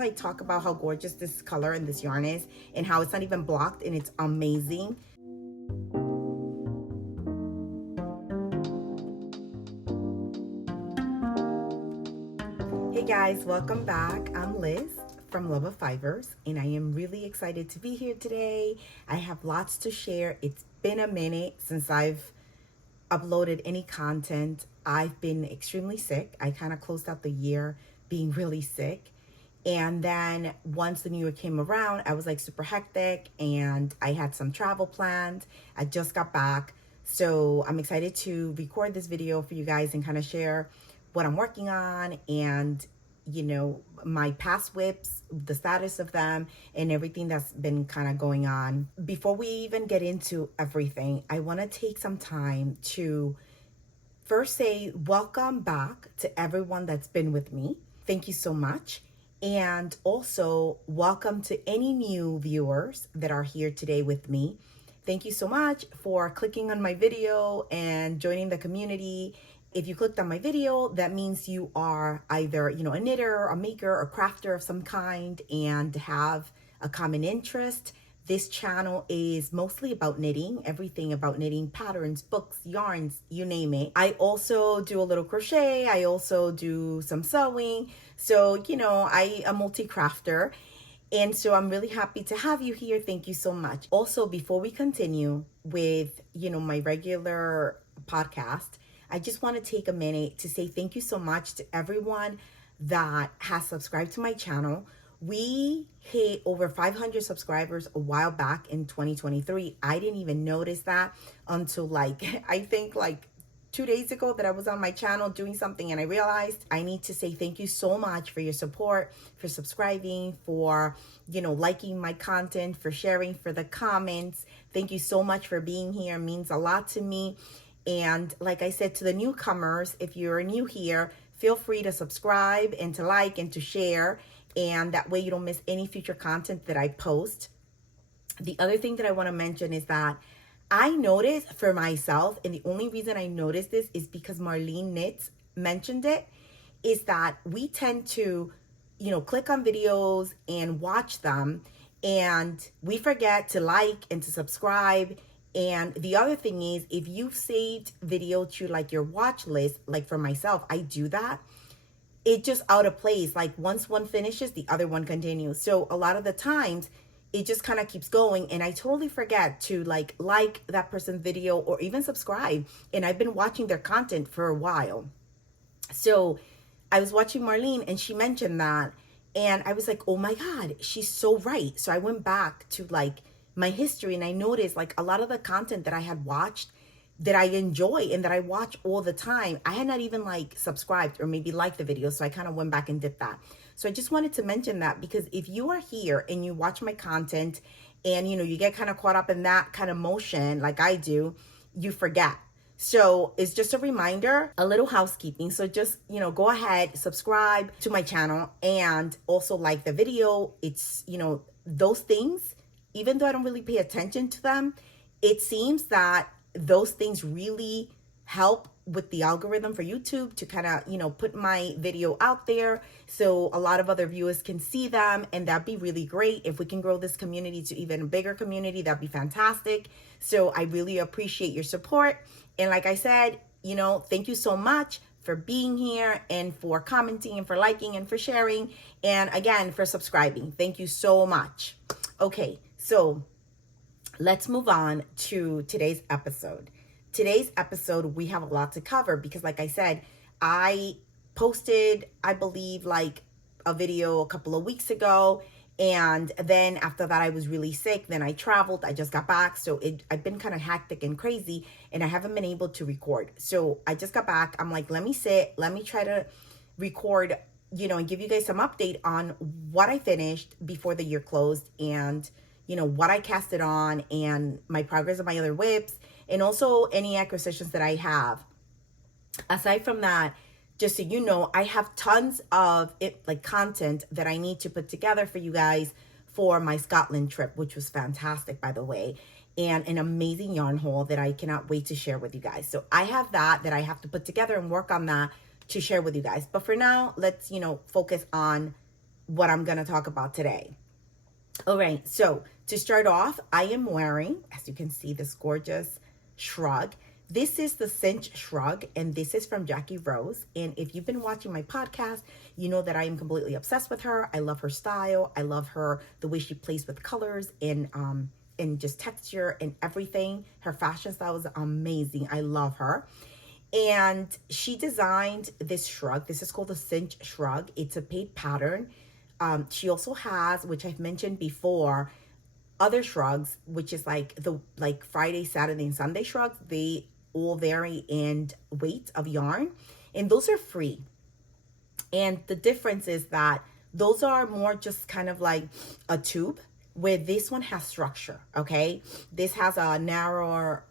I talk about how gorgeous this color and this yarn is and how it's not even blocked and it's amazing. Hey guys, welcome back. I'm Liz from Love of Fibers and I am really excited to be here today. I have lots to share. It's been a minute since I've uploaded any content. I've been extremely sick. I kind of closed out the year being really sick. And then once the new year came around, I was like super hectic and I had some travel planned. I just got back. So I'm excited to record this video for you guys and kind of share what I'm working on and, you know, my past whips, the status of them, and everything that's been kind of going on. Before we even get into everything, I want to take some time to first say welcome back to everyone that's been with me. Thank you so much. And also welcome to any new viewers that are here today with me. Thank you so much for clicking on my video and joining the community. If you clicked on my video, that means you are either, you know, a knitter, a maker, or crafter of some kind and have a common interest. This channel is mostly about knitting, everything about knitting, patterns, books, yarns, you name it. I also do a little crochet. I also do some sewing. So, you know, I am a multi-crafter. And so I'm really happy to have you here. Thank you so much. Also, before we continue with, you know, my regular podcast, I just want to take a minute to say thank you so much to everyone that has subscribed to my channel. We hit over 500 subscribers a while back in 2023. I didn't even notice that until like, I think like 2 days ago that I was on my channel doing something and I realized I need to say thank you so much for your support, for subscribing, for, you know, liking my content, for sharing, for the comments. Thank you so much for being here. It means a lot to me. And like I said to the newcomers, if you're new here, feel free to subscribe and to like and to share. And that way you don't miss any future content that I post. The other thing that I want to mention is that I noticed for myself, and the only reason I noticed this is because Marlene Knits mentioned it, is that we tend to, you know, click on videos and watch them, and we forget to like and to subscribe. And the other thing is, if you've saved video to like your watch list, like for myself, I do that. It just out of place. Like once one finishes, the other one continues. So a lot of the times it just kind of keeps going and I totally forget to like that person's video or even subscribe. And I've been watching their content for a while. So I was watching Marlene and she mentioned that and I was like, oh my God, she's so right. So I went back to like my history and I noticed like a lot of the content that I had watched that I enjoy and that I watch all the time, I had not even like subscribed or maybe liked the video. So I kind of went back and did that. So I just wanted to mention that because if you are here and you watch my content and, you know, you get kind of caught up in that kind of motion like I do, you forget. So it's just a reminder, a little housekeeping. So just, you know, go ahead, subscribe to my channel and also like the video. It's, you know, those things, even though I don't really pay attention to them, it seems that those things really help with the algorithm for YouTube to kind of, you know, put my video out there so a lot of other viewers can see them. And that'd be really great. If we can grow this community to even a bigger community, that'd be fantastic. So I really appreciate your support. And like I said, you know, thank you so much for being here and for commenting and for liking and for sharing. And again, for subscribing. Thank you so much. Okay, so let's move on to today's episode. Today's episode, we have a lot to cover because like I said, I posted, I believe like a video a couple of weeks ago. And then after that, I was really sick. Then I traveled, I just got back. So I've been kind of hectic and crazy and I haven't been able to record. So I just got back. I'm like, let me try to record, you know, and give you guys some update on what I finished before the year closed and, you know, what I casted on and my progress on my other whips and also any acquisitions that I have. Aside from that, just so you know, I have tons of content that I need to put together for you guys for my Scotland trip, which was fantastic, by the way, and an amazing yarn haul that I cannot wait to share with you guys. So I have that I have to put together and work on that to share with you guys. But for now, let's, you know, focus on what I'm going to talk about today. All right, so to start off, I am wearing, as you can see, this gorgeous shrug. This is the Cinch Shrug, and this is from Jackie Rose. And if you've been watching my podcast, you know that I am completely obsessed with her. I love her style. I love her, the way she plays with colors and just texture and everything. Her fashion style is amazing. I love her. And she designed this shrug. This is called the Cinch Shrug. It's a paid pattern. She also has, which I've mentioned before, other shrugs, which is like Friday, Saturday, and Sunday shrugs. They all vary in weight of yarn, and those are free. And the difference is that those are more just kind of like a tube, where this one has structure. Okay, this has a narrower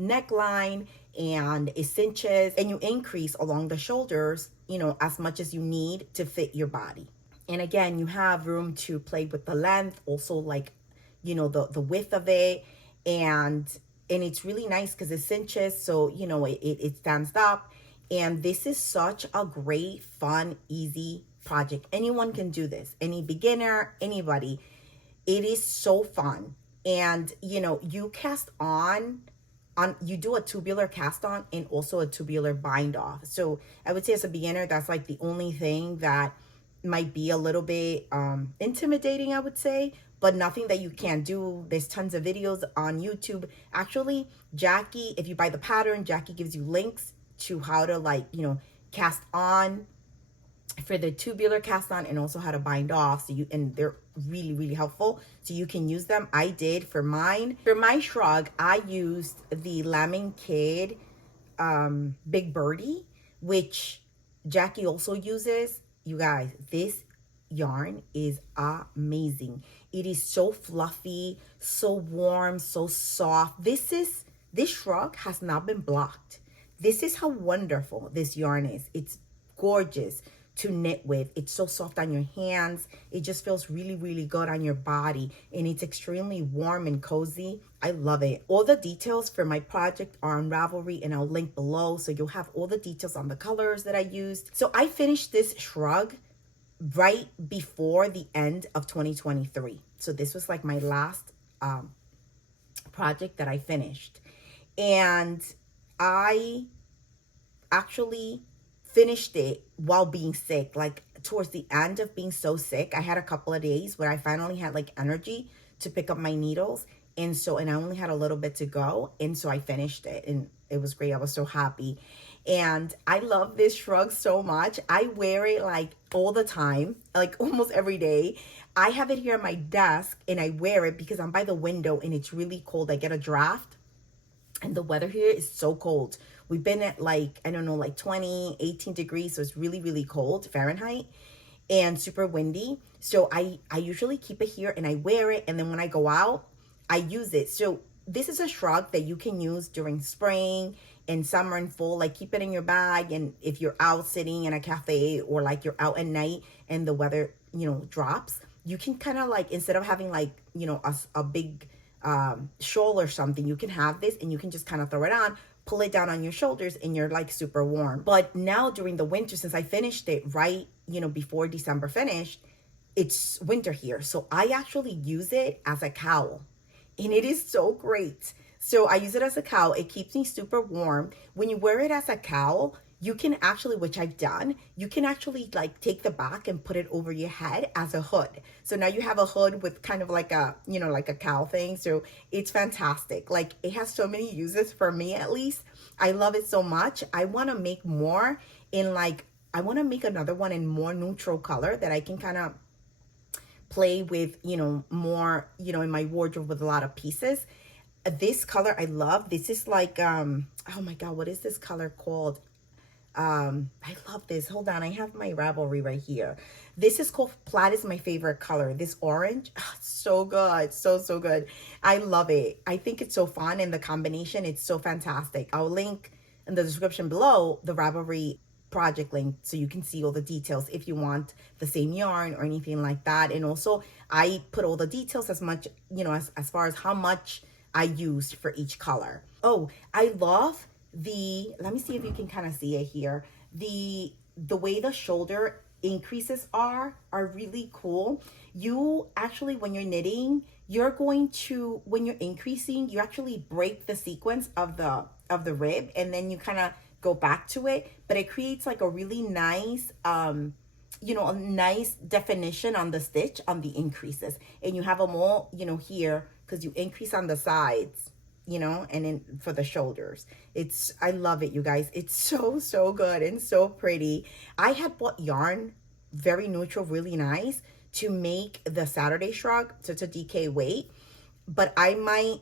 neckline, and it cinches, and you increase along the shoulders, you know, as much as you need to fit your body. And again, you have room to play with the length, also like, you know, the width of it. And it's really nice because it cinches, so, you know, it stands up. And this is such a great, fun, easy project. Anyone can do this. Any beginner, anybody. It is so fun. And, you know, you cast on, you do a tubular cast on and also a tubular bind off. So I would say as a beginner, that's like the only thing that might be a little bit intimidating, I would say, but nothing that you can't do. There's tons of videos on YouTube. Actually, Jackie, if you buy the pattern, Jackie gives you links to how to, like, you know, cast on for the tubular cast on, and also how to bind off. So and they're really, really helpful. So you can use them. I did for mine. For my shrug, I used the Lambing Kid Big Birdie, which Jackie also uses. You guys, this yarn is amazing. It is so fluffy, so warm, so soft. This shrug has not been blocked. This is how wonderful this yarn is. It's gorgeous to knit with. It's so soft on your hands. It just feels really, really good on your body. And it's extremely warm and cozy. I love it. All the details for my project are on Ravelry, and I'll link below. So you'll have all the details on the colors that I used. So I finished this shrug right before the end of 2023. So this was like my last project that I finished. And I actually finished it while being sick, like towards the end of being so sick. I had a couple of days where I finally had like energy to pick up my needles, and I only had a little bit to go, and so I finished it, and it was great. I was so happy. And I love this shrug so much. I wear it like all the time, like almost every day. I have it here at my desk, and I wear it because I'm by the window and it's really cold. I get a draft, and the weather here is so cold. We've been at like, I don't know, like 20, 18 degrees. So it's really, really cold Fahrenheit, and super windy. So I usually keep it here and I wear it. And then when I go out, I use it. So this is a shrug that you can use during spring and summer and fall. Like, keep it in your bag. And if you're out sitting in a cafe, or like you're out at night and the weather, you know, drops, you can kind of like, instead of having like, you know, a big shawl or something, you can have this and you can just kind of throw it on, pull it down on your shoulders, and you're like super warm. But now during the winter, since I finished it right, you know, before December finished, it's winter here. So I actually use it as a cowl, and it is so great. So I use it as a cowl. It keeps me super warm. When you wear it as a cowl, you can actually, which I've done, you can actually like take the back and put it over your head as a hood. So now you have a hood with kind of like a, you know, like a cowl thing. So it's fantastic. Like, it has so many uses for me, at least. I love it so much. I want to make more in like, I want to make another one in more neutral color that I can kind of play with, you know, more, you know, in my wardrobe with a lot of pieces. This color I love. This is like, oh my God, what is this color called? I love this. Hold on, I have my Ravelry right here. This is called Plaid. Is my favorite color. This orange, so good, so good. I love it. I think it's so fun, and the combination, it's so fantastic. I'll link in the description below the Ravelry project link, so you can see all the details if you want the same yarn or anything like that. And also, I put all the details as much, you know, as far as how much I used for each color. Oh, I love the, let me see if you can kind of see it here, the way the shoulder increases are really cool. You actually, when you're knitting, you're going to, when you're increasing, you actually break the sequence of the rib, and then you kind of go back to it, but it creates like a really nice you know, a nice definition on the stitch on the increases. And you have them all, you know, here, because you increase on the sides, you know, and then for the shoulders. I love it, you guys. It's so good and so pretty. I had bought yarn, very neutral, really nice, to make the Saturday shrug. So it's a DK weight, but I might,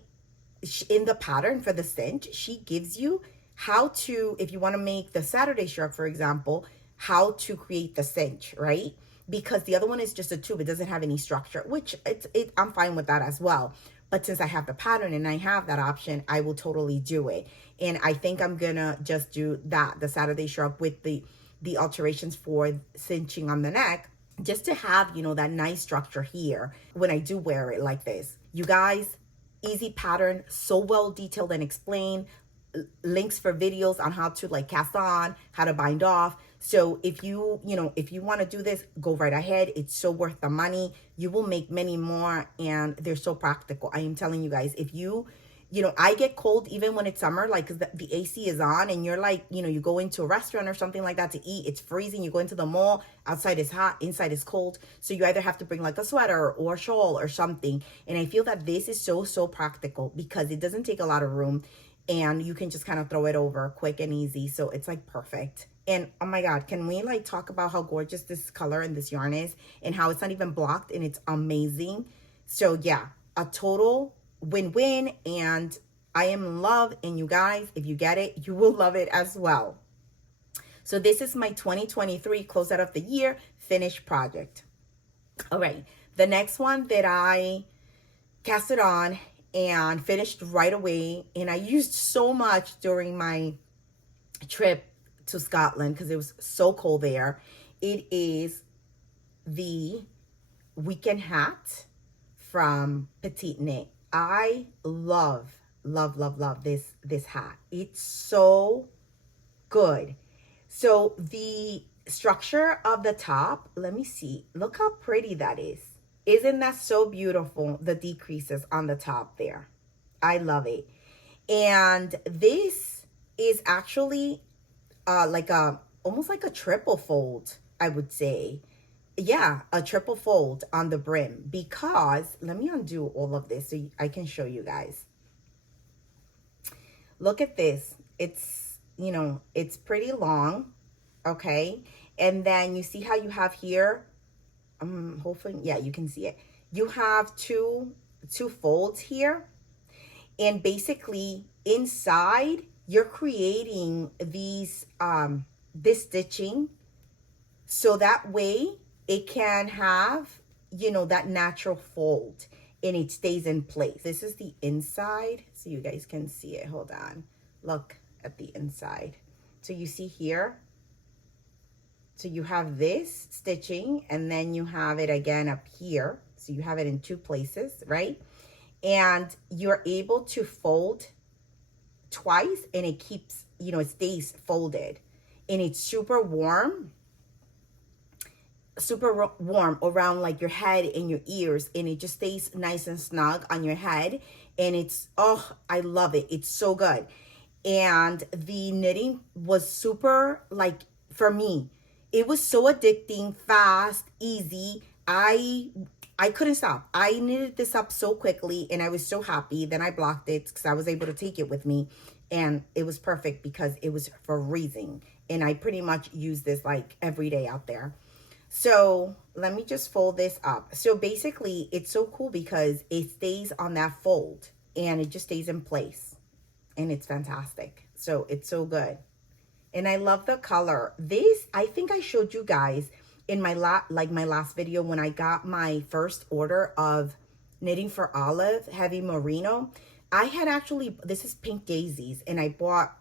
in the pattern for the cinch, she gives you how to, if you want to make the Saturday shrug, for example, how to create the cinch, right? Because the other one is just a tube. It doesn't have any structure, which I'm fine with that as well. But since I have the pattern and I have that option, I will totally do it. And I think I'm gonna just do that, the Saturday shrug, with the alterations for cinching on the neck, just to have, you know, that nice structure here when I do wear it like this. You guys, easy pattern, so well detailed and explained. Links for videos on how to like cast on, how to bind off. So if you know, if you want to do this, go right ahead. It's so worth the money. You will make many more, and they're so practical. I am telling you guys, if you know, I get cold even when it's summer, like, because the AC is on, and you're like, you know, you go into a restaurant or something like that to eat, it's freezing. You go into the mall, outside is hot, inside is cold. So you either have to bring like a sweater or a shawl or something. And I feel that this is so practical because it doesn't take a lot of room, and you can just kind of throw it over quick and easy. So it's like perfect. And oh my God, can we like talk about how gorgeous this color and this yarn is, and how it's not even blocked, and it's amazing. So yeah, a total win-win, and I am in love. And you guys, if you get it, you will love it as well. So this is my 2023 closeout of the year finished project. All right, the next one that I casted on and finished right away, and I used so much during my trip to Scotland because it was so cold there. It is the weekend hat from PetiteKnit. I love this hat. It's so good. So the structure of the top, let me see, look how pretty that is. Isn't that so beautiful? The decreases on the top there, I love it. And this is actually like a, almost like a triple fold, I would say. Yeah, a triple fold on the brim, because let me undo all of this so I can show you guys. Look at this. It's, you know, it's pretty long, okay? And then you see how you have here, hopefully, yeah, you can see it. You have two folds here, and basically inside you're creating these this stitching, so that way it can have, you know, that natural fold, and it stays in place. This is the inside, so you guys can see it. Hold on, look at the inside. So you see here, so you have this stitching, and then you have it again up here. So you have it in two places, right? And you're able to fold twice, and it keeps, you know, it stays folded, and it's super warm around like your head and your ears, and it just stays nice and snug on your head. And it's, oh, I love it. It's so good. And the knitting was super, like, for me, it was so addicting, fast, easy. I couldn't stop. I knitted this up so quickly, and I was so happy. Then I blocked it because I was able to take it with me, and it was perfect because it was freezing, and I pretty much use this like every day out there. So let me just fold this up. So basically it's so cool because it stays on that fold, and it just stays in place, and it's fantastic. So it's so good. And I love the color. This, I think I showed you guys in my last video when I got my first order of Knitting for Olive heavy merino. I had actually, this is pink daisies, and I bought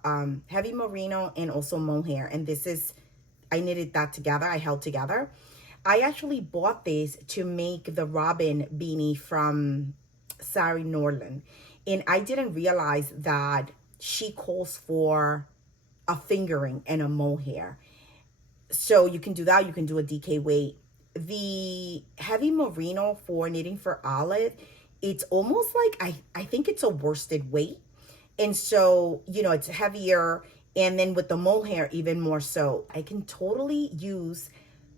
heavy merino and also mohair, and this is, I knitted that together, I held together. I actually bought this to make the robin beanie from Sari Norland, and I didn't realize that she calls for a fingering and a mohair. So you can do that. You can do a DK weight. The heavy merino for knitting for Olive, it's almost like, I think it's a worsted weight. And so, you know, it's heavier. And then with the mohair, even more so. I can totally use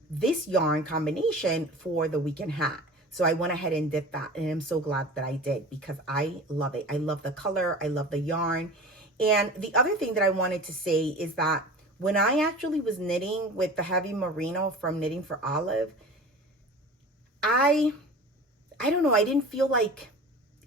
this yarn combination for the weekend hat. So I went ahead and did that. And I'm so glad that I did because I love it. I love the color. I love the yarn. And the other thing that I wanted to say is that when I actually was knitting with the heavy merino from Knitting for Olive, I don't know, I didn't feel like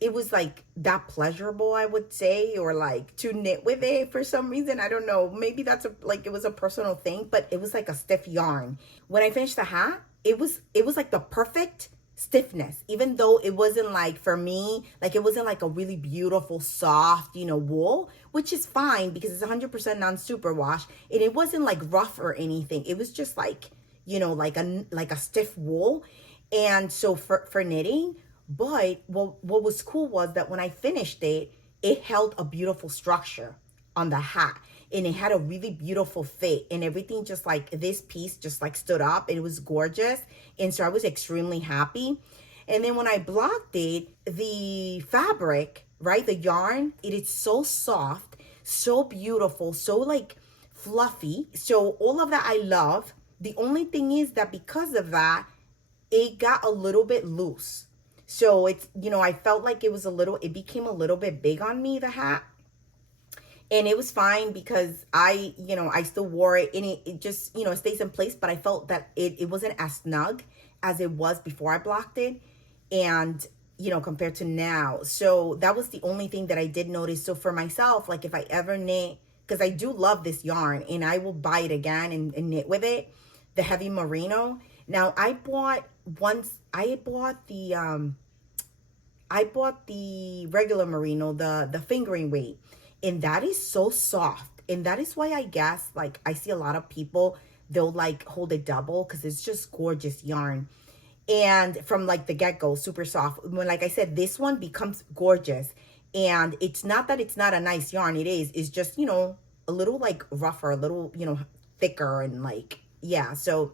it was like that pleasurable, I would say, or like to knit with it for some reason. I don't know. Maybe that's like it was a personal thing, but it was like a stiff yarn. When I finished the hat, it was like the perfect stiffness, even though it wasn't like, for me, like it wasn't like a really beautiful soft, you know, wool, which is fine because it's 100% non-superwash, and it wasn't like rough or anything. It was just like, you know, like a stiff wool. And so for knitting, but what was cool was that when I finished it, it held a beautiful structure on the hat, and it had a really beautiful fit, and everything just like this piece just like stood up, and it was gorgeous. And so I was extremely happy. And then when I blocked it, the fabric, right, the yarn, it is so soft, so beautiful, so like fluffy. So all of that I love. The only thing is that because of that, it got a little bit loose. So it's, you know, I felt like it became a little bit big on me, the hat. And it was fine because I still wore it, and it just, you know, it stays in place. But I felt that it wasn't as snug as it was before I blocked it, and, you know, compared to now. So that was the only thing that I did notice. So for myself, like if I ever knit, because I do love this yarn and I will buy it again and knit with it, the heavy merino. Now I bought the regular merino, the fingering weight, and that is so soft. And that is why I guess, like, I see a lot of people, they'll like hold it double because it's just gorgeous yarn. And from like the get-go, super soft. When, like I said, this one becomes gorgeous. And it's not that it's not a nice yarn. It's just, you know, a little like rougher, a little, you know, thicker, and like, yeah. So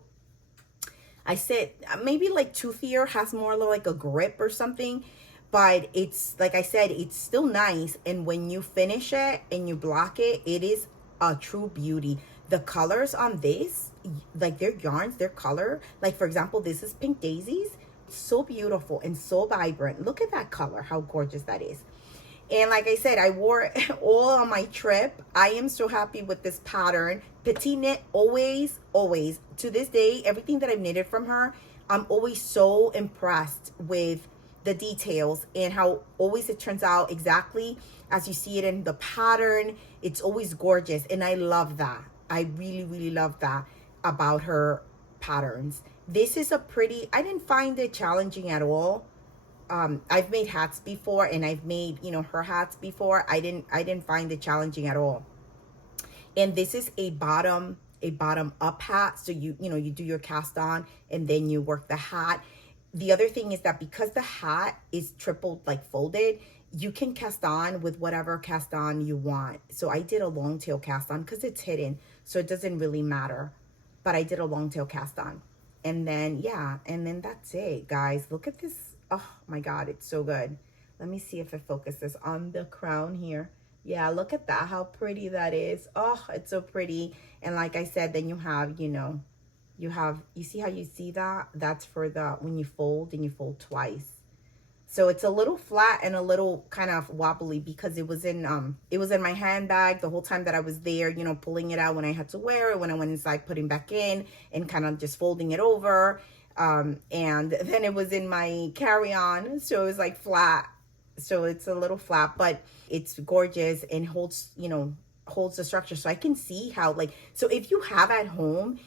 I said maybe like toothier, has more like a grip or something. But it's, like I said, it's still nice. And when you finish it and you block it, it is a true beauty. The colors on this, like their yarns, their color, like for example, this is Pink Daisies. So beautiful and so vibrant. Look at that color, how gorgeous that is. And like I said, I wore it all on my trip. I am so happy with this pattern. PetiteKnit, always, always, to this day, everything that I've knitted from her, I'm always so impressed with the details and how always it turns out exactly as you see it in the pattern. It's always gorgeous, and I love that. I really, really love that about her patterns. This is a pretty, I didn't find it challenging at all. I've made hats before, and I've made, you know, her hats before. I didn't find it challenging at all. And this is a bottom up hat. So you know, you do your cast on and then you work the hat. The other thing is that because the hat is triple like folded, you can cast on with whatever cast on you want. So I did a long tail cast on because it's hidden, so it doesn't really matter. But I did a long tail cast on. And then, yeah, and then that's it, guys. Look at this. Oh my God, it's so good. Let me see if it focuses on the crown here. Yeah, look at that, how pretty that is. Oh, it's so pretty. And like I said, then you have, you know, you see how you see that? That's for the, when you fold, and you fold twice. So it's a little flat and a little kind of wobbly because it was in my handbag the whole time that I was there, you know, pulling it out when I had to wear it, when I went inside, putting back in, and kind of just folding it over. And then it was in my carry-on, so it was like flat. So it's a little flat, but it's gorgeous and holds, you know, holds the structure. So I can see how, like, so if you have at home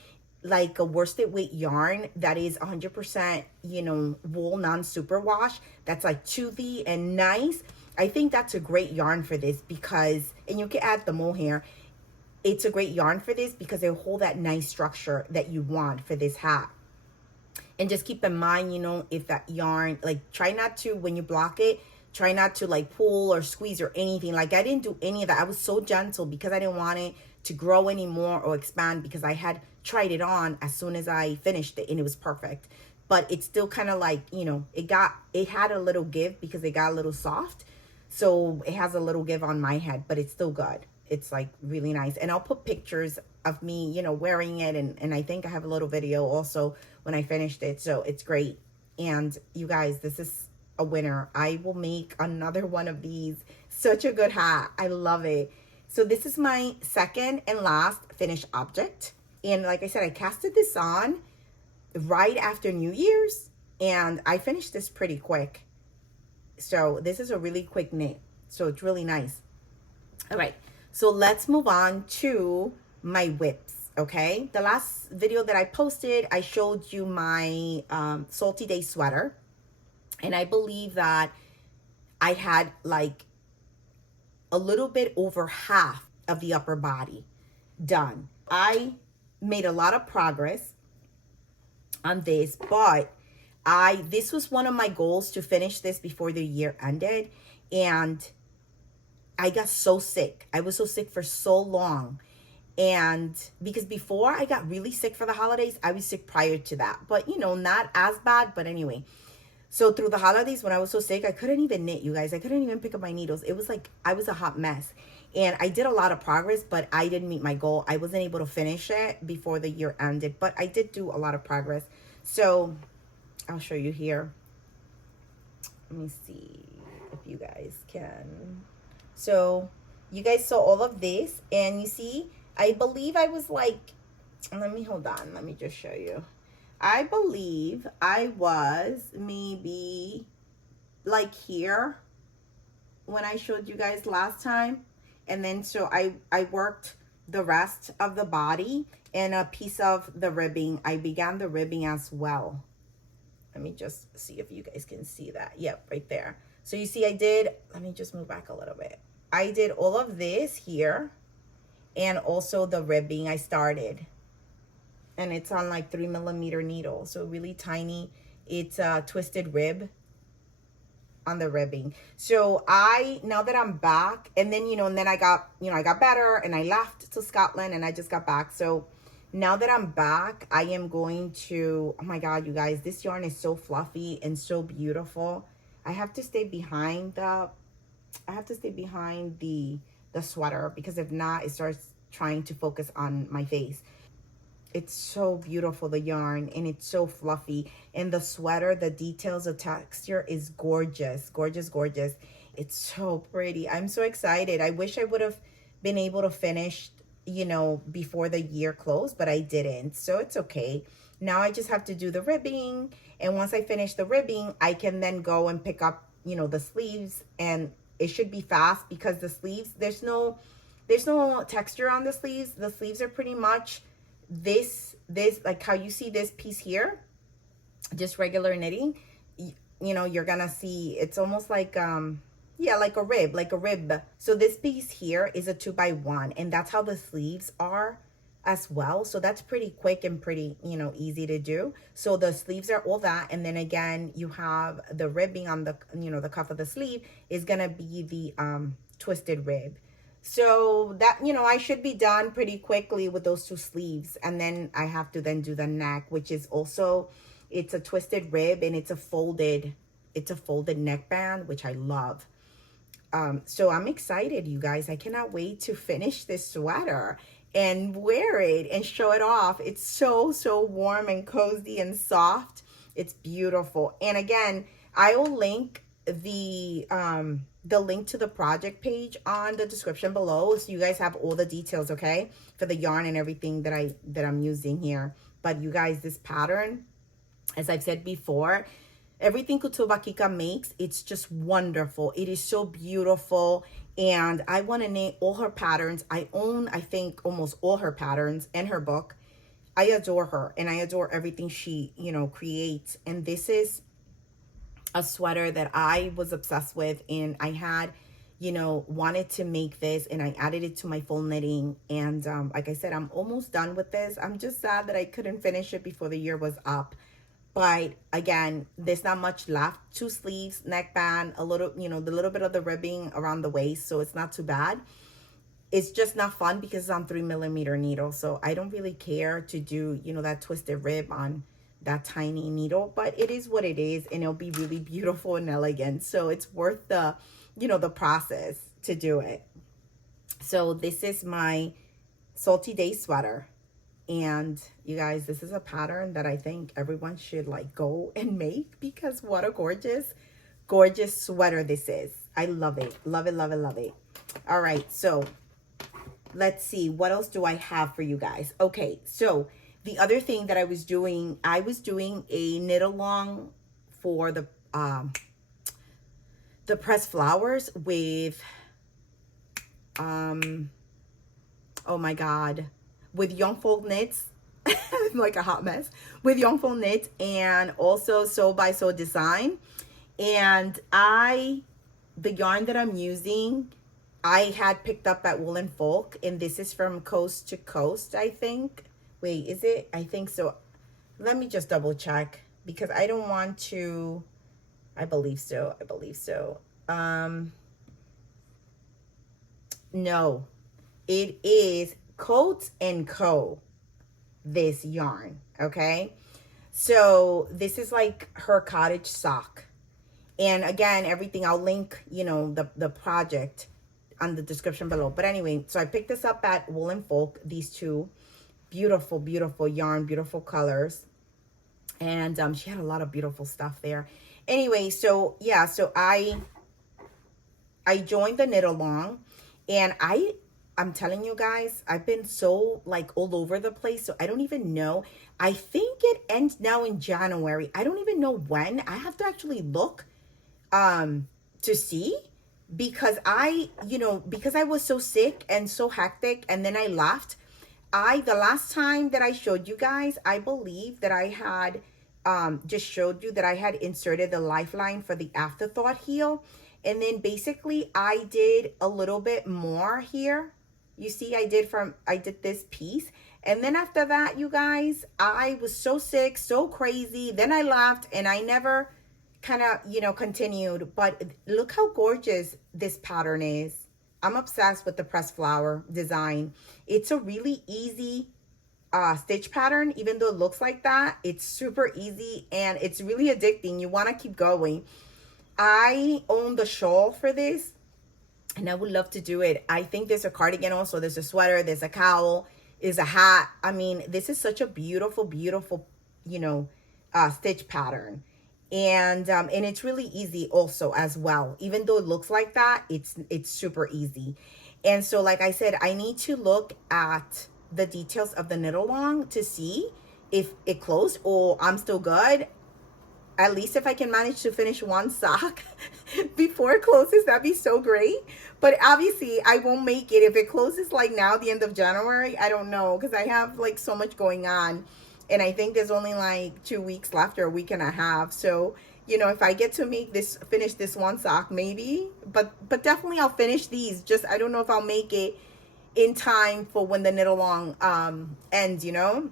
like a worsted weight yarn that is 100%, you know, wool, non-superwash, that's like toothy and nice, I think that's a great yarn for this because, and you can add the mohair, it's a great yarn for this because it'll hold that nice structure that you want for this hat. And just keep in mind, you know, if that yarn, like, try not to, when you block it, try not to like pull or squeeze or anything. Like, I didn't do any of that. I was so gentle because I didn't want it to grow anymore or expand, because I had tried it on as soon as I finished it and it was perfect. But it's still kind of like, you know, it had a little give because it got a little soft. So it has a little give on my head, but it's still good. It's like really nice. And I'll put pictures of me, you know, wearing it. And I think I have a little video also when I finished it. So it's great. And you guys, this is a winner. I will make another one of these. Such a good hat. I love it. So this is my second and last finished object. And like I said, I casted this on right after New Year's, and I finished this pretty quick. So this is a really quick knit. So it's really nice. All right. So let's move on to my whips, okay? The last video that I posted, I showed you my Salty Day sweater. And I believe that I had like a little bit over half of the upper body done. I made a lot of progress on this, but this was one of my goals to finish this before the year ended. And I got so sick. I was so sick for so long. And because before I got really sick for the holidays, I was sick prior to that, but you know, not as bad. But anyway, so through the holidays when I was so sick, I couldn't even knit, you guys. I couldn't even pick up my needles. It was like I was a hot mess. And I did a lot of progress, but I didn't meet my goal. I wasn't able to finish it before the year ended, but I did do a lot of progress. So I'll show you here. Let me see if you guys can. So you guys saw all of this, and you see, I believe I was like, hold on. Let me just show you. I believe I was maybe like here when I showed you guys last time. And then so I worked the rest of the body and a piece of the ribbing. I began the ribbing as well. Let me just see if you guys can see that. Yep, right there. So you see I did, let me just move back a little bit. I did all of this here and also the ribbing I started. And it's on like 3mm needle, so really tiny. It's a twisted rib on the ribbing. So now that I'm back, and then, you know, and then I got better, and I left to Scotland, and I just got back. So now that I'm back, I am going to, oh my God, you guys, this yarn is so fluffy and so beautiful. I have to stay behind the sweater, because if not, it starts trying to focus on my face. It's so beautiful, the yarn, and it's so fluffy. And the sweater, the details, the texture is gorgeous, gorgeous, gorgeous. It's so pretty. I'm so excited. I wish I would have been able to finish, you know, before the year closed, but I didn't. So it's okay. Now I just have to do the ribbing. And once I finish the ribbing, I can then go and pick up, you know, the sleeves. And it should be fast, because the sleeves, there's no texture on the sleeves. The sleeves are pretty much this like how you see this piece here, just regular knitting. You know, you're gonna see it's almost like yeah, like a rib. So this piece here is a 2x1, and that's how the sleeves are as well. So that's pretty quick and pretty, you know, easy to do. So the sleeves are all that, and then again you have the ribbing on the, you know, the cuff of the sleeve is gonna be the twisted rib. So that, you know, I should be done pretty quickly with those two sleeves. And then I have to then do the neck, which is also, it's a twisted rib, and it's a folded neckband, which I love. So I'm excited, you guys. I cannot wait to finish this sweater and wear it and show it off. It's so, so warm and cozy and soft. It's beautiful. And again, I will link the link to the project page on the description below, so you guys have all the details, okay, for the yarn and everything that I'm using here. But you guys, this pattern, as I've said before, everything Couture Bakika makes, it's just wonderful. It is so beautiful, and I want to knit all her patterns. I own, I think, almost all her patterns and her book. I adore her, and I adore everything she, you know, creates. And this is a sweater that I was obsessed with, and I had, you know, wanted to make this, and I added it to my full knitting. And like I said, I'm almost done with this. I'm just sad that I couldn't finish it before the year was up. But again, there's not much left. 2 sleeves, neckband, a little, you know, the little bit of the ribbing around the waist, so it's not too bad. it's just not fun because it's on 3mm needle. So I don't really care to do, you know, that twisted rib on that tiny needle, but it is what it is, and it'll be really beautiful and elegant. So it's worth the, you know, the process to do it. So this is my Salty Day sweater. And you guys, this is a pattern that I think everyone should like go and make, because what a gorgeous, gorgeous sweater this is. I love it. Love it, love it, love it. All right, so let's see. What else do I have for you guys? Okay, so the other thing that I was doing a knit along for the pressed flowers with, oh my God, with Young Folk Knits. I'm like a hot mess. With Young Folk Knits, and also Sew by Sew Design. And the yarn that I'm using, I had picked up at Wool and Folk, and this is from Coast to Coast, I think. Wait, is it? I think so. Let me just double check, because I don't want to. I believe so. I believe so. No, it is Coats and Co. This yarn, okay? So this is like her cottage sock. And again, everything, I'll link, you know, the project on the description below. But anyway, so I picked this up at Wool and Folk, these two. Beautiful, beautiful yarn, beautiful colors. And she had a lot of beautiful stuff there. Anyway, so yeah, so I joined the knit along, and I'm telling you guys, I've been so like all over the place, so I don't even know. I think it ends now in January. I don't even know when. I have to actually look to see, because because I was so sick and so hectic, and then I left. The last time that I showed you guys, I believe that I had just showed you that I had inserted the lifeline for the afterthought heel. And then basically I did a little bit more here. You see, I did this piece. And then after that, you guys, I was so sick, so crazy. Then I left, and I never kind of, you know, continued. But look how gorgeous this pattern is. I'm obsessed with the pressed flower design. It's a really easy stitch pattern. Even though it looks like that, it's super easy, and it's really addicting. You want to keep going. I own the shawl for this, and I would love to do it. I think there's a cardigan also. There's a sweater. There's a cowl. There's a hat. I mean, this is such a beautiful, beautiful, you know, stitch pattern. And it's really easy also as well. Even though it looks like that, it's super easy. And so, like I said, I need to look at the details of the knit along to see if it closed or I'm still good. At least if I can manage to finish one sock before it closes, that'd be so great. But obviously I won't make it if it closes like now, the end of January. I don't know, because I have like so much going on, and I think there's only like 2 weeks left, or a week and a half. So, you know, if I get to finish this one sock, maybe, but definitely I'll finish these. Just, I don't know if I'll make it in time for when the knit along ends, you know.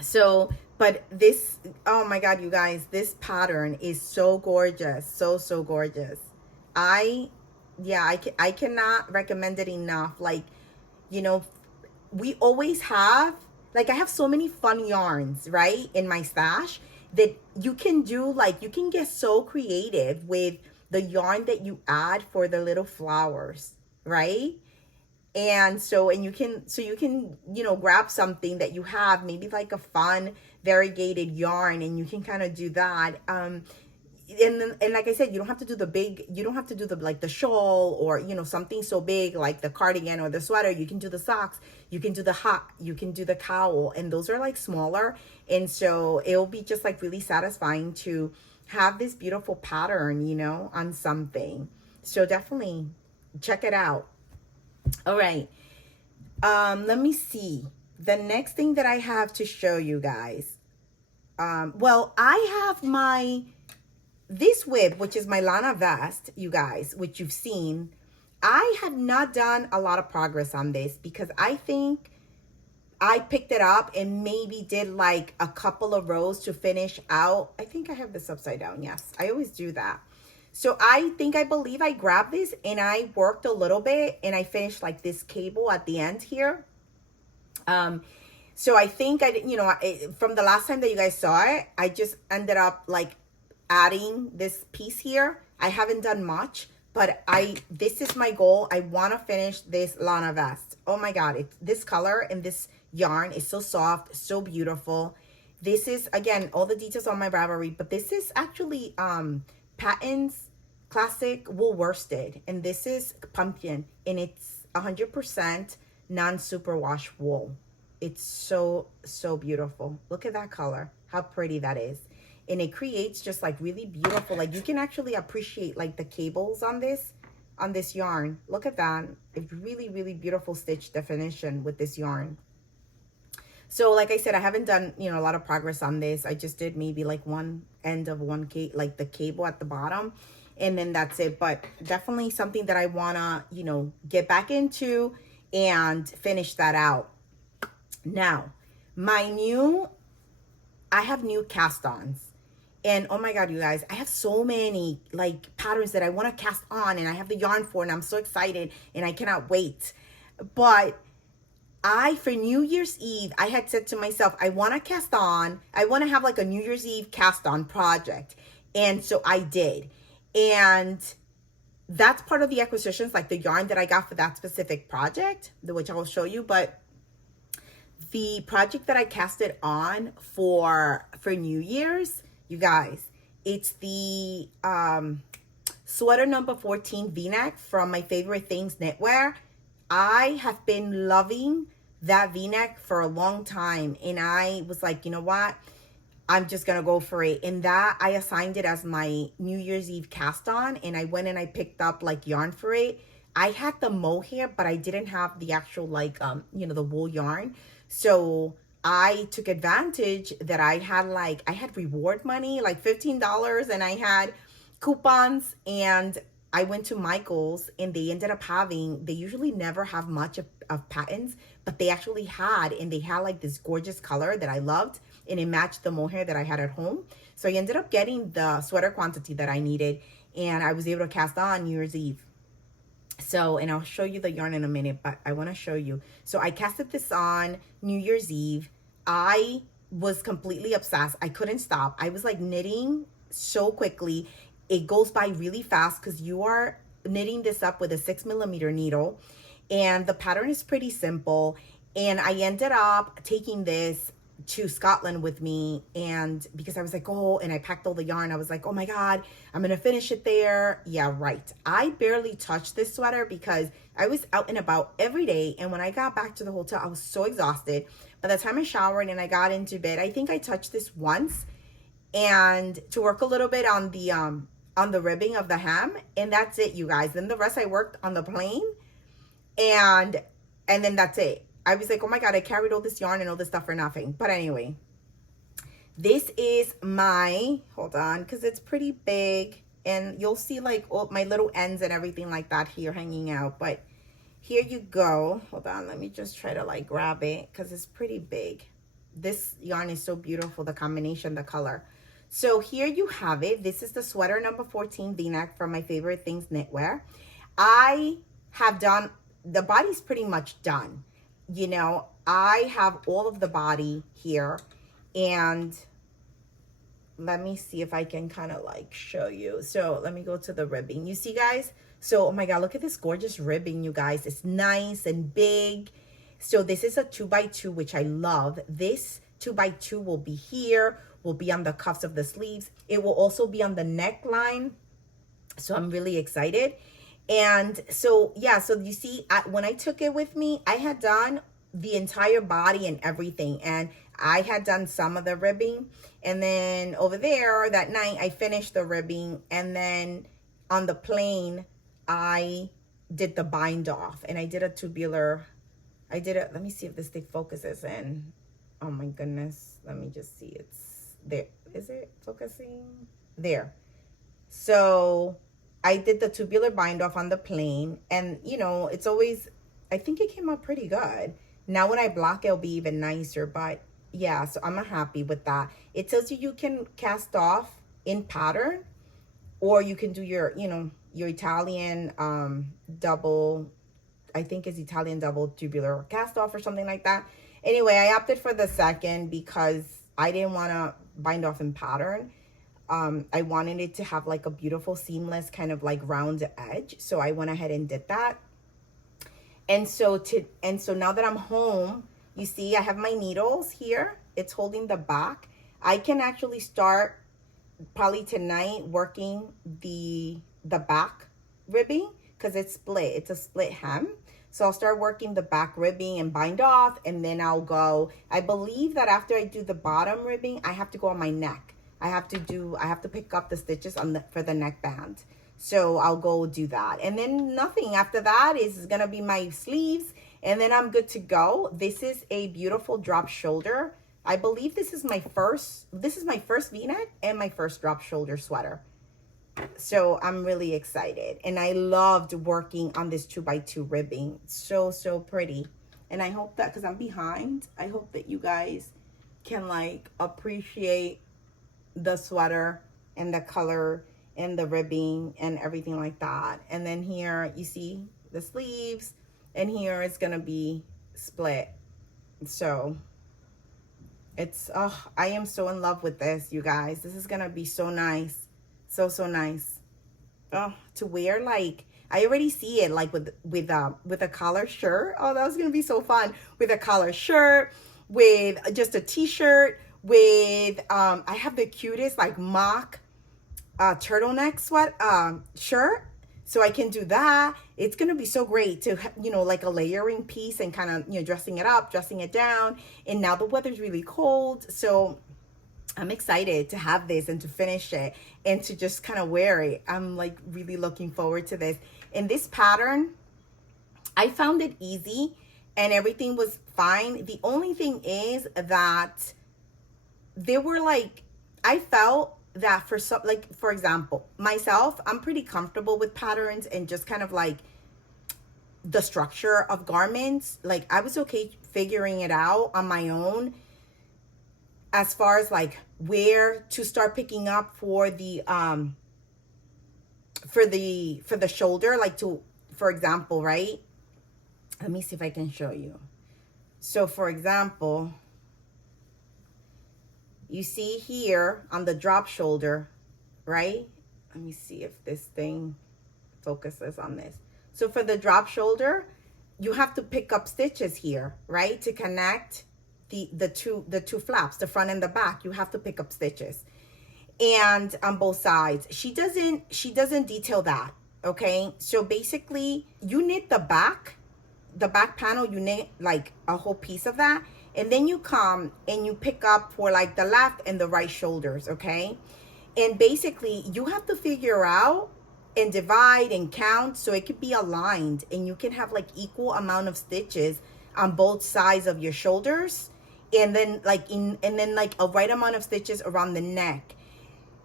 So, but this, oh my God, you guys, this pattern is so gorgeous. So gorgeous. I cannot recommend it enough. Like, you know, we always have, like, I have so many fun yarns, right, in my stash that you can do, like, you can get so creative with the yarn that you add for the little flowers, right? And so, you can, you know, grab something that you have, maybe like a fun variegated yarn, and you can kind of do that. And like I said, you don't have to do like the shawl, or, you know, something so big like the cardigan or the sweater. You can do the socks, you can do the hat, you can do the cowl, and those are like smaller. And so it'll be just like really satisfying to have this beautiful pattern, you know, on something. So definitely check it out. All right, let me see. The next thing that I have to show you guys, well, I have this whip, which is my Lana vest, you guys, which you've seen. I have not done a lot of progress on this, because I think I picked it up and maybe did like a couple of rows to finish out. I think I have this upside down. Yes, I always do that. So I believe I grabbed this and I worked a little bit and I finished like this cable at the end here. So I think from the last time that you guys saw it, I just ended up like adding this piece here. I haven't done much, but this is my goal. I want to finish this Lana vest. Oh my God, this color and this yarn is so soft, so beautiful. This is, again, all the details on my Ravelry, but this is actually Patons classic wool worsted, and this is pumpkin, and it's 100% non-superwash wool. It's so beautiful. Look at that color, how pretty that is. And it creates just like really beautiful, like you can actually appreciate like the cables on this yarn. Look at that. It's really beautiful stitch definition with this yarn. So like I said, I haven't done, a lot of progress on this. I just did maybe like one end of like the cable at the bottom, and then that's it. But definitely something that I wanna, get back into and finish that out. Now, I have new cast-ons. And oh my God, you guys, I have so many like patterns that I want to cast on, and I have the yarn for, and I'm so excited and I cannot wait. But for New Year's Eve, I had said to myself, I want to cast on. I want to have like a New Year's Eve cast on project. And so I did. And that's part of the acquisitions, like the yarn that I got for that specific project, which I will show you. But the project that I casted on for New Year's, you guys, it's the sweater number 14 v-neck from my favorite things, Knitwear. I have been loving that v-neck for a long time, and I was like, you know what, I'm just gonna go for it. And that I assigned it as my New Year's Eve cast on, and I went and I picked up like yarn for it. I had the mohair, but I didn't have the actual like the wool yarn. So I took advantage that I had reward money, like $15, and I had coupons, and I went to Michael's, and they ended up having, they usually never have much of patterns, but they actually had, and they had like this gorgeous color that I loved, and it matched the mohair that I had at home. So I ended up getting the sweater quantity that I needed, and I was able to cast on New Year's Eve. So, and I'll show you the yarn in a minute, but I want to show you. So I casted this on New Year's Eve. I was completely obsessed. I couldn't stop. I was like knitting so quickly. It goes by really fast because you are knitting this up with a 6mm needle, and the pattern is pretty simple. And I ended up taking this to Scotland with me, and because I was like, oh, and I packed all the yarn, I was like, oh my God, I'm gonna finish it there. Yeah, right. I barely touched this sweater because I was out and about every day, and when I got back to the hotel, I was so exhausted. By the time I showered and I got into bed, I think I touched this once, and to work a little bit on the ribbing of the hem, and that's it, you guys. Then the rest I worked on the plain, and then that's it. I was like, oh my God, I carried all this yarn and all this stuff for nothing. But anyway, this is my, hold on, because it's pretty big, and you'll see like all my little ends and everything like that here hanging out. But here you go. Hold on, let me just try to like grab it because it's pretty big. This yarn is so beautiful, the combination, the color. So here you have it. This is the sweater number 14 v-neck from my favorite things, Knitwear. I have done, the body's pretty much done. I have all of the body here, and let me see if I can kind of like show you. So let me go to the ribbing. You see, guys? So, oh my God, look at this gorgeous ribbing, you guys. It's nice and big. So this is a 2x2, which I love. This 2x2 will be here, will be on the cuffs of the sleeves. It will also be on the neckline. So I'm really excited. And so, yeah, so you see, when I took it with me, I had done the entire body and everything. And I had done some of the ribbing. And then over there that night, I finished the ribbing. And then on the plain, I did the bind off. And I did a tubular, let me see if this thing focuses in. Oh my goodness. Let me just see. It's there. Is it focusing? There. So I did the tubular bind off on the plain, and it's always, I think it came out pretty good. Now when I block, it'll be even nicer, but yeah, so I'm happy with that. It tells you can cast off in pattern, or you can do your, your Italian double, I think it's Italian double tubular cast off or something like that. Anyway, I opted for the second because I didn't want to bind off in pattern. I wanted it to have like a beautiful seamless kind of like round edge. So I went ahead and did that. And so now that I'm home, you see I have my needles here. It's holding the back. I can actually start probably tonight working the back ribbing because it's split. It's a split hem. So I'll start working the back ribbing and bind off, and then I'll go. I believe that after I do the bottom ribbing, I have to go on my neck. I have to pick up the stitches for the neckband. So I'll go do that. And then nothing after that is gonna be my sleeves, and then I'm good to go. This is a beautiful drop shoulder. I believe this is my first V-neck and my first drop shoulder sweater. So I'm really excited. And I loved working on this 2x2 ribbing. So pretty. And I hope that, because I'm behind, I hope that you guys can like appreciate the sweater and the color and the ribbing and everything like that. And then here you see the sleeves, and here it's gonna be split. So it's, I am so in love with this, you guys. This is gonna be so nice. So nice. To wear, like, I already see it like with a collar shirt. Oh, that was gonna be so fun. With a collar shirt, with just a t-shirt, with I have the cutest like mock turtleneck shirt. So I can do that. It's gonna be so great to, like a layering piece and kind of, dressing it up, dressing it down. And now the weather's really cold, so I'm excited to have this and to finish it and to just kind of wear it. I'm like really looking forward to this. And this pattern, I found it easy and everything was fine. The only thing is that there were like, I felt that for some, like, for example, myself, I'm pretty comfortable with patterns and just kind of like the structure of garments. Like, I was okay figuring it out on my own as far as like where to start picking up for the shoulder, like to, for example, right? Let me see if I can show you. So for example, you see here on the drop shoulder, right? Let me see if this thing focuses on this. So for the drop shoulder, you have to pick up stitches here, right? To connect the two flaps, the front and the back. You have to pick up stitches, and on both sides. She doesn't detail that. Okay, so basically you knit the back panel, you knit like a whole piece of that, and then you come and you pick up for like the left and the right shoulders. Okay, and basically you have to figure out and divide and count so it could be aligned, and you can have like equal amount of stitches on both sides of your shoulders, and then like a right amount of stitches around the neck.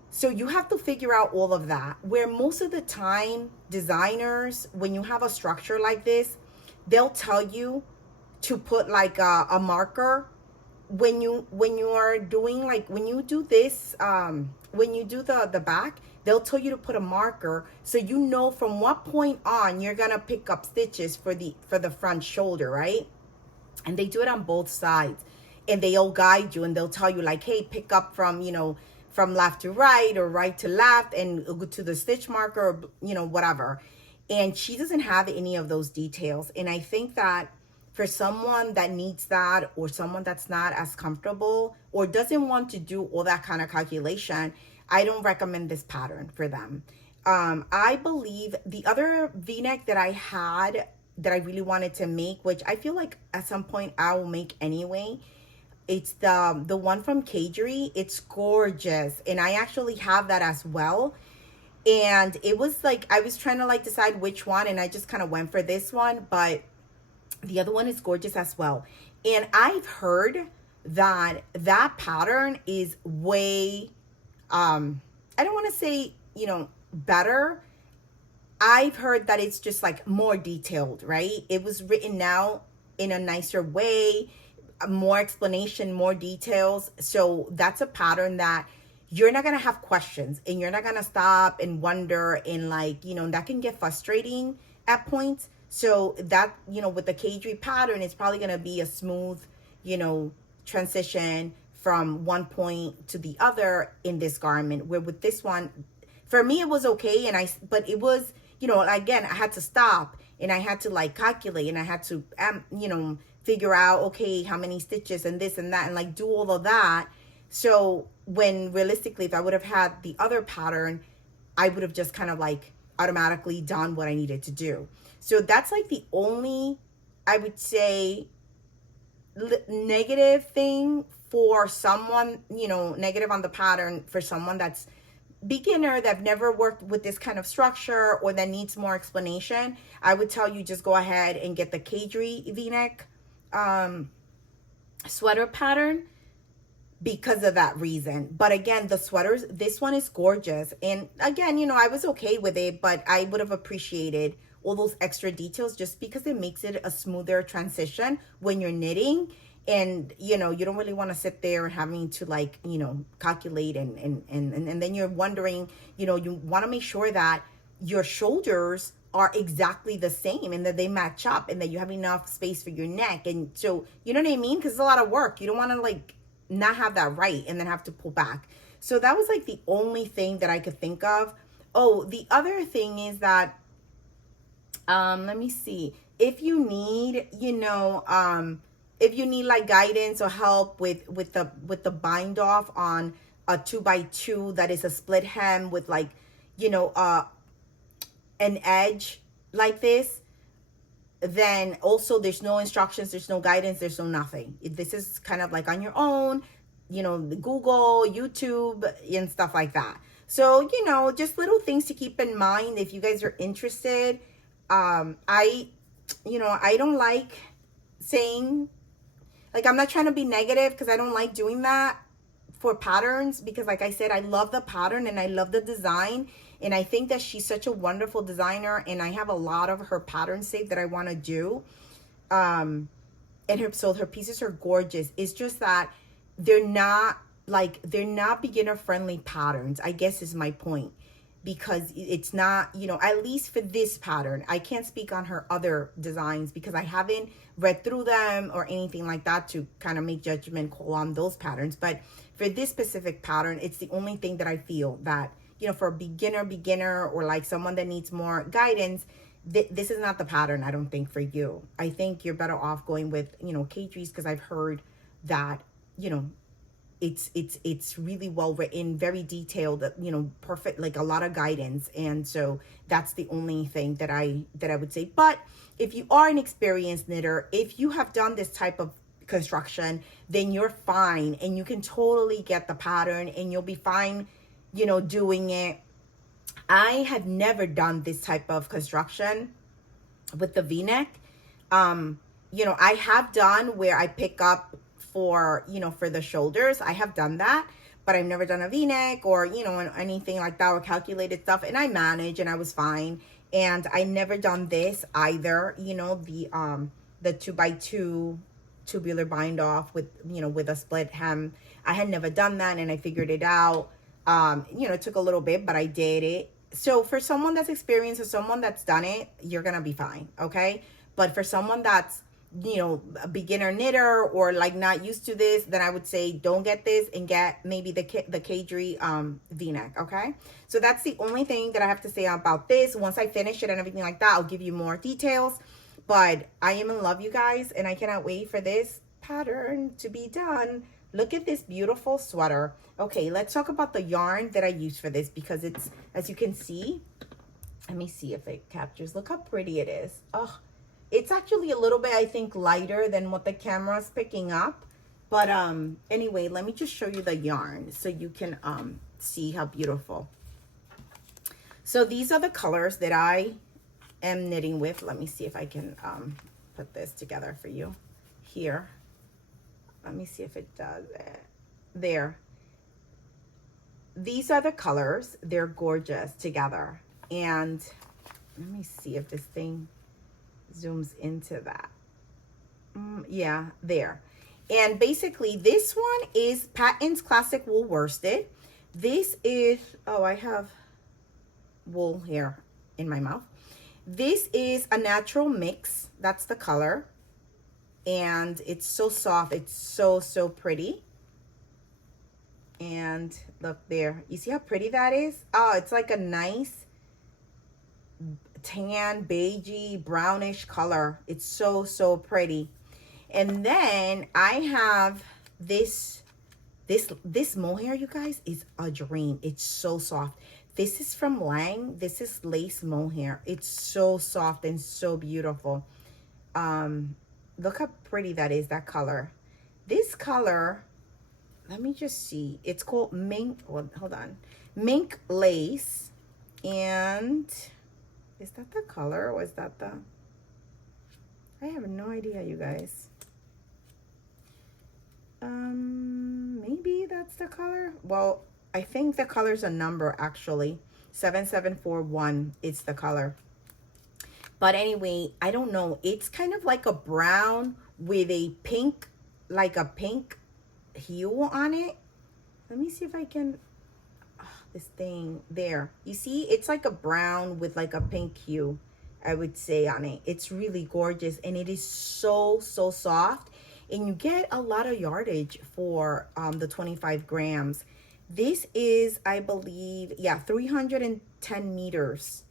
So you have to figure out all of that, where most of the time designers, when you have a structure like this, they'll tell you to put like a marker when you are doing, like, when you do this, when you do the back, they'll tell you to put a marker so you know from what point on you're gonna pick up stitches for the front shoulder, right? And they do it on both sides, and they'll guide you, and they'll tell you like, hey, pick up from, from left to right or right to left, and go to the stitch marker, or whatever. And she doesn't have any of those details. And I think that for someone that needs that, or someone that's not as comfortable or doesn't want to do all that kind of calculation, I don't recommend this pattern for them. I believe the other V-neck that I had that I really wanted to make, which I feel like at some point I will make anyway, it's the one from Cagery. It's gorgeous, and I actually have that as well. And it was like, I was trying to like decide which one, and I just kind of went for this one, but the other one is gorgeous as well. And I've heard that that pattern is way, I don't want to say, better. I've heard that it's just like more detailed, right? It was written out in a nicer way, more explanation, more details. So that's a pattern that you're not going to have questions, and you're not going to stop and wonder, and like, you know, that can get frustrating at points. So that, you know, with the cagey pattern, it's probably going to be a smooth, you know, transition from one point to the other in this garment. Where with this one, for me, it was okay. But it was, you know, again, I had to stop, and I had to like calculate, and I had to, you know, figure out, okay, how many stitches and this and that, and like do all of that. So when realistically, if I would have had the other pattern, I would have just kind of like automatically done what I needed to do. So that's like the only, I would say, negative thing for someone, you know, negative on the pattern for someone that's beginner, that never worked with this kind of structure, or that needs more explanation. I would tell you, just go ahead and get the cagey v-neck sweater pattern, because of that reason. But again, the sweaters, this one is gorgeous. And again, you know, I was okay with it, but I would have appreciated all those extra details, just because it makes it a smoother transition when you're knitting. And, you know, you don't really want to sit there having to like, you know, calculate and then you're wondering, you know, you want to make sure that your shoulders are exactly the same, and that they match up, and that you have enough space for your neck. And so, you know what I mean? Because it's a lot of work. You don't want to like not have that right and then have to pull back. So that was like the only thing that I could think of. Oh, the other thing is that, let me see, if you need, you know, if you need like guidance or help with the bind off on a 2x2 that is a split hem with like, you know, an edge like this, then also there's no instructions, there's no guidance, there's no nothing. This is kind of like on your own, you know, Google, YouTube, and stuff like that. So, you know, just little things to keep in mind if you guys are interested. You know, I don't like saying, like, I'm not trying to be negative, because I don't like doing that for patterns, because like I said, I love the pattern and I love the design, and I think that she's such a wonderful designer, and I have a lot of her patterns saved that I want to do. And her pieces are gorgeous. It's just that they're not beginner friendly patterns, I guess is my point, because it's not, you know, at least for this pattern. I can't speak on her other designs because I haven't read through them or anything like that to kind of make judgment call on those patterns. But for this specific pattern, it's the only thing that I feel that, you know, for a beginner or like someone that needs more guidance, this is not the pattern, I don't think, for you. I think you're better off going with, you know, Catrice, because I've heard that, you know, it's really well written, very detailed, you know, perfect, like a lot of guidance. And so that's the only thing that I would say. But if you are an experienced knitter, if you have done this type of construction, then you're fine, and you can totally get the pattern, and you'll be fine, you know, doing it. I have never done this type of construction with the v-neck. You know, I have done where I pick up for, you know, for the shoulders. I have done that, but I've never done a v-neck or, you know, anything like that, or calculated stuff, and I managed and I was fine. And I never done this either, you know, the 2x2 tubular bind off with, you know, with a split hem. I had never done that, and I figured it out. You know, it took a little bit, but I did it. So for someone that's experienced or someone that's done it, you're gonna be fine, okay? But for someone that's, you know, a beginner knitter or like not used to this, then I would say don't get this, and get maybe the Cagey v-neck, okay? So that's the only thing that I have to say about this. Once I finish it and everything like that, I'll give you more details. But I am in love, you guys, and I cannot wait for this pattern to be done. Look at this beautiful sweater. Okay, let's talk about the yarn that I used for this, because it's, as you can see, let me see if it captures. Look how pretty it is. Oh, it's actually a little bit, I think, lighter than what the camera's picking up. But anyway, let me just show you the yarn so you can see how beautiful. So these are the colors that I am knitting with. Let me see if I can put this together for you here. Let me see if it does it. There. These are the colors. They're gorgeous together. And let me see if this thing zooms into that. Yeah, there. And basically this one is Patons Classic Wool Worsted. This is, oh, I have wool here in my mouth. This is a natural mix. That's the color. And it's so soft. It's so, so pretty. And look there. You see how pretty that is? Oh, it's like a nice tan, beigey, brownish color. It's so, so pretty. And then I have this mohair, you guys, is a dream. It's so soft. This is from Lang. This is lace mohair. It's so soft and so beautiful. Look how pretty that is, that color. This color, let me just see. It's called mink, well, hold on. Mink lace. And is that the color or is that the, I have no idea, you guys. Maybe that's the color. Well, I think the color's a number actually. 7741 is the color. But anyway, I don't know. It's kind of like a brown with a pink, like a pink hue on it. Let me see if I can, this thing there. You see, it's like a brown with like a pink hue, I would say, on it. It's really gorgeous and it is so, so soft. And you get a lot of yardage for the 25 grams. This is, I believe, yeah, 310 meters,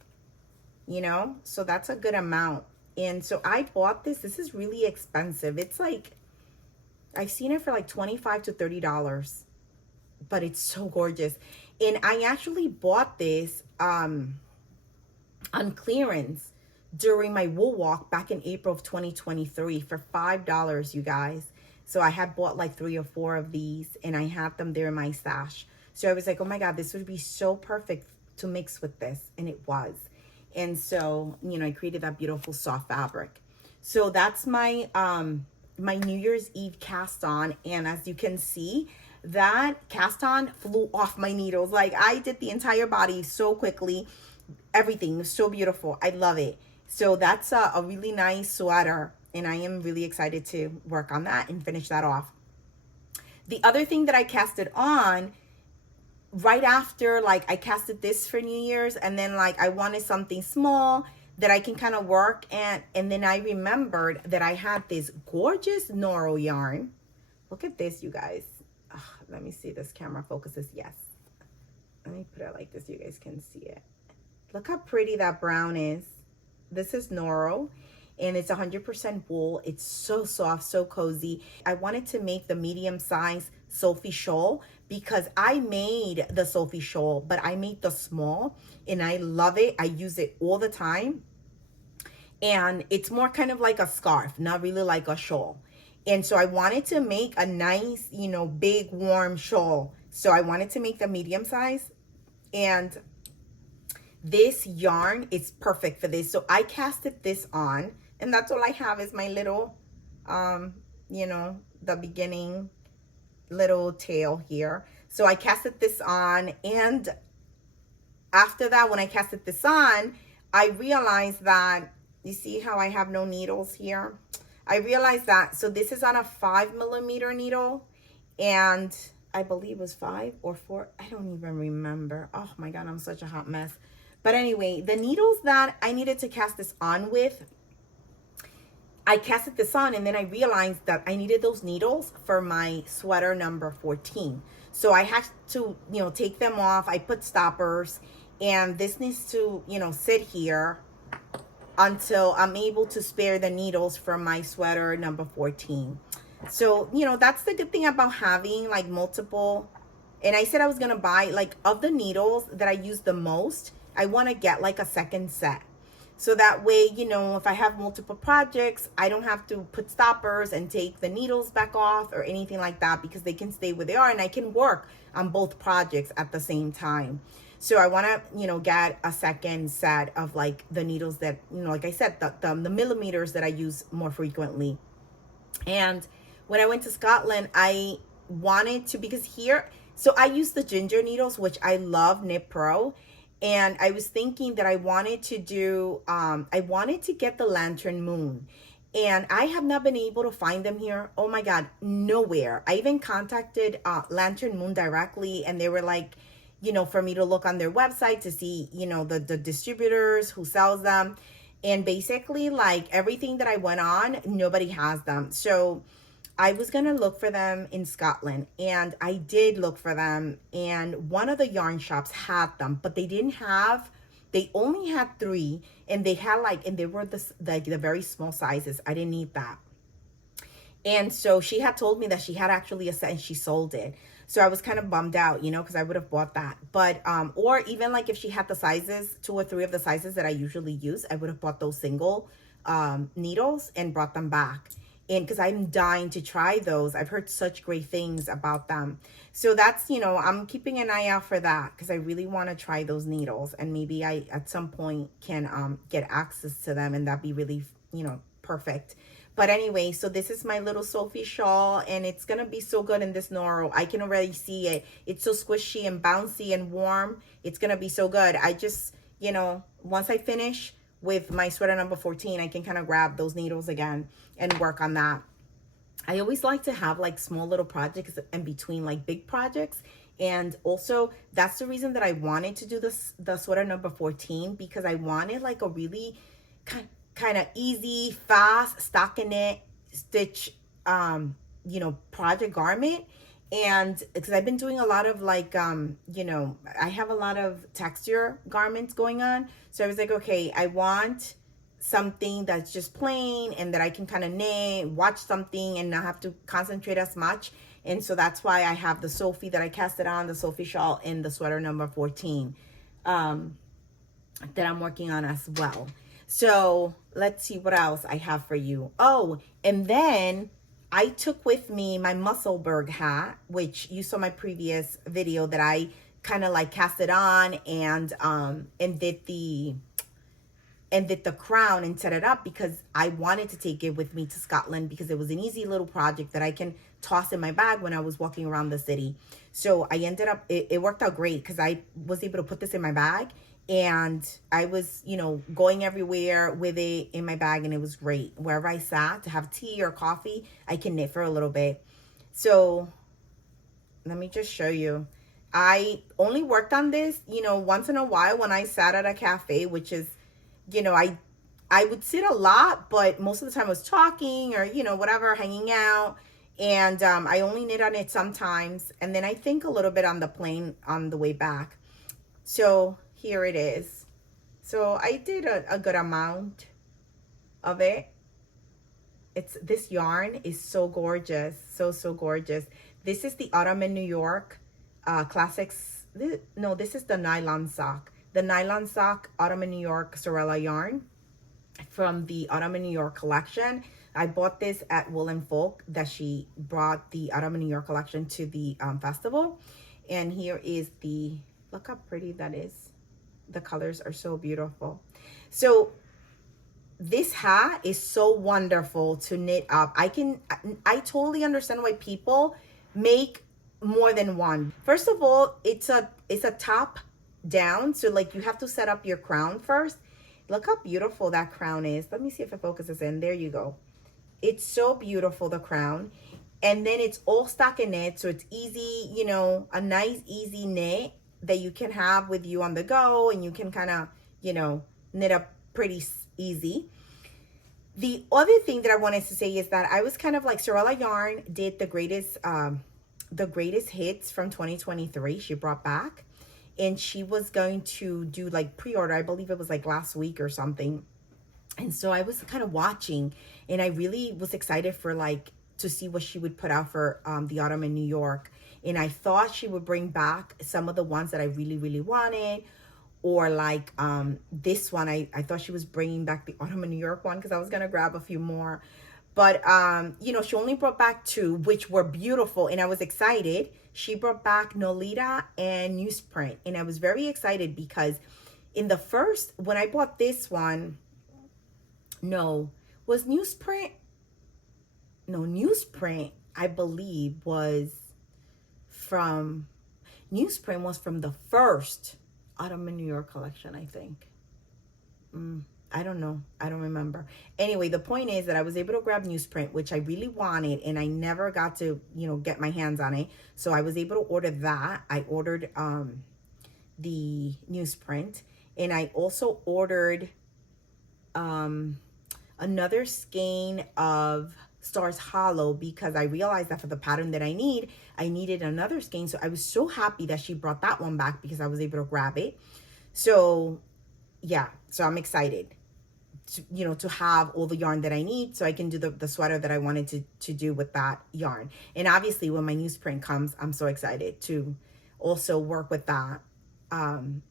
you know? So that's a good amount. And so I bought this. This is really expensive. It's like, I've seen it for like $25 to $30, but it's so gorgeous. And I actually bought this on clearance during my wool walk back in April of 2023 for $5, you guys. So I had bought like 3 or 4 of these and I had them there in my stash. So I was like, oh my God, this would be so perfect to mix with this. And it was. And so, you know, I created that beautiful soft fabric. So that's my, my New Year's Eve cast on. And as you can see, that cast on flew off my needles. Like I did the entire body so quickly. Everything was so beautiful. I love it. So that's a really nice sweater, and I am really excited to work on that and finish that off. The other thing that I casted on right after, like I casted this for New Year's, and then like I wanted something small that I can kind of work and then I remembered that I had this gorgeous Noro yarn. Look at this, you guys. Let me see, this camera focuses. Yes. Let me put it like this so you guys can see it. Look how pretty that brown is. This is Noro and it's 100% wool. It's so soft, so cozy. I wanted to make the medium size Sophie shawl because I made the Sophie shawl, but I made the small and I love it. I use it all the time. And it's more kind of like a scarf, not really like a shawl. And so I wanted to make a nice, you know, big warm shawl. So I wanted to make the medium size, and this yarn is perfect for this. So I casted this on, and that's all I have is my little, you know, the beginning little tail here. So I casted this on, and after that, when I casted this on, I realized that, you see how I have no needles here? I realized that, so this is on a 5mm needle, and I believe it was 5 or 4. I don't even remember. Oh my God, I'm such a hot mess. But anyway, the needles that I needed to cast this on with, I casted this on, and then I realized that I needed those needles for my sweater number 14. So I had to, you know, take them off. I put stoppers, and this needs to, you know, sit here until I'm able to spare the needles for my sweater number 14. So, you know, that's the good thing about having like multiple. And I said I was going to buy, like, of the needles that I use the most, I want to get like a second set. So that way, you know, if I have multiple projects, I don't have to put stoppers and take the needles back off or anything like that, because they can stay where they are and I can work on both projects at the same time. So I want to, you know, get a second set of like the needles that, you know, like I said, the millimeters that I use more frequently. And when I went to Scotland, I wanted to, because here, so I use the ginger needles, which I love, Knit Pro. And I was thinking that I wanted to do, I wanted to get the Lantern Moon. And I have not been able to find them here. Oh my God, nowhere. I even contacted Lantern Moon directly, and they were like, you know, for me to look on their website to see, you know, the distributors who sells them. And basically, like, everything that I went on, nobody has them. So I was gonna look for them in Scotland, and I did look for them, and one of the yarn shops had them, but they only had 3, and they had like, and they were the very small sizes. I didn't need that. And so she had told me that she had actually a set and she sold it. So I was kind of bummed out, you know, because I would have bought that. But, or even like if she had the sizes, 2 or 3 of the sizes that I usually use, I would have bought those single needles and brought them back. And because I'm dying to try those. I've heard such great things about them. So that's, you know, I'm keeping an eye out for that because I really want to try those needles. And maybe I, at some point, can get access to them, and that'd be really, you know, perfect. But anyway, so this is my little Sophie shawl, and it's going to be so good in this Noro. I can already see it. It's so squishy and bouncy and warm. It's going to be so good. I just, you know, once I finish with my sweater number 14, I can kind of grab those needles again and work on that. I always like to have like small little projects in between like big projects. And also that's the reason that I wanted to do the sweater number 14, because I wanted like a really kind of easy, fast stockinette stitch, you know, project garment. And because I've been doing a lot of like, you know, I have a lot of texture garments going on. So I was like, okay, I want something that's just plain and that I can kind of knit, watch something and not have to concentrate as much. And so that's why I have the Sophie that I casted on, the Sophie shawl, and the sweater number 14 that I'm working on as well. So let's see what else I have for you. Oh, and then I took with me my Musselburgh hat, which you saw my previous video that I kind of like cast it on and did the crown and set it up, because I wanted to take it with me to Scotland because it was an easy little project that I can toss in my bag when I was walking around the city. So I ended up, it worked out great because I was able to put this in my bag, and I was, you know, going everywhere with it in my bag, and it was great. Wherever I sat to have tea or coffee, I can knit for a little bit. So let me just show you. I only worked on this, you know, once in a while when I sat at a cafe, which is, you know, I would sit a lot, but most of the time I was talking or, you know, whatever, hanging out. And I only knit on it sometimes. And then I think a little bit on the plane on the way back. So here it is. So I did a good amount of it. This yarn is so gorgeous. So gorgeous. This is the Autumn in New York Classics. This is the nylon sock. The nylon sock Autumn in New York Sorella yarn from the Autumn in New York collection. I bought this at Wool and Folk, that she brought the Autumn in New York collection to the festival. And here is look how pretty that is. The colors are so beautiful. So this hat is so wonderful to knit up. I totally understand why people make more than one. First of all, it's a top down, so like you have to set up your crown first. Look how beautiful that crown is. Let me see if it focuses in. There you go. It's so beautiful, the crown. And then it's all stockinette, so it's easy, you know, a nice easy knit that you can have with you on the go, and you can kind of, you know, knit up pretty easy. The other thing that I wanted to say is that I was kind of like, Sorella Yarn did the greatest hits from 2023. She brought back, and she was going to do like pre-order. I believe it was like last week or something. And so I was kind of watching, and I really was excited for like to see what she would put out for the Autumn in New York. And I thought she would bring back some of the ones that I really wanted, or like this one. I thought she was bringing back the Autumn in New York one because I was gonna grab a few more. But you know, she only brought back 2, which were beautiful, and I was excited. She brought back Nolita and Newsprint, and I was very excited because in the first, when I bought this one, was Newsprint? No, Newsprint, I believe, was from the first Autumn in New York collection, I think. I don't know. I don't remember. Anyway, the point is that I was able to grab Newsprint, which I really wanted, and I never got to, you know, get my hands on it. So I was able to order that. I ordered the newsprint. And I also ordered another skein of Stars Hollow because I realized that for the pattern that I needed another skein. So I was so happy that she brought that one back because I was able to grab it. So yeah, so I'm excited to, you know, to have all the yarn that I need so I can do the sweater that I wanted to do with that yarn. And obviously when my newsprint comes, I'm so excited to also work with that.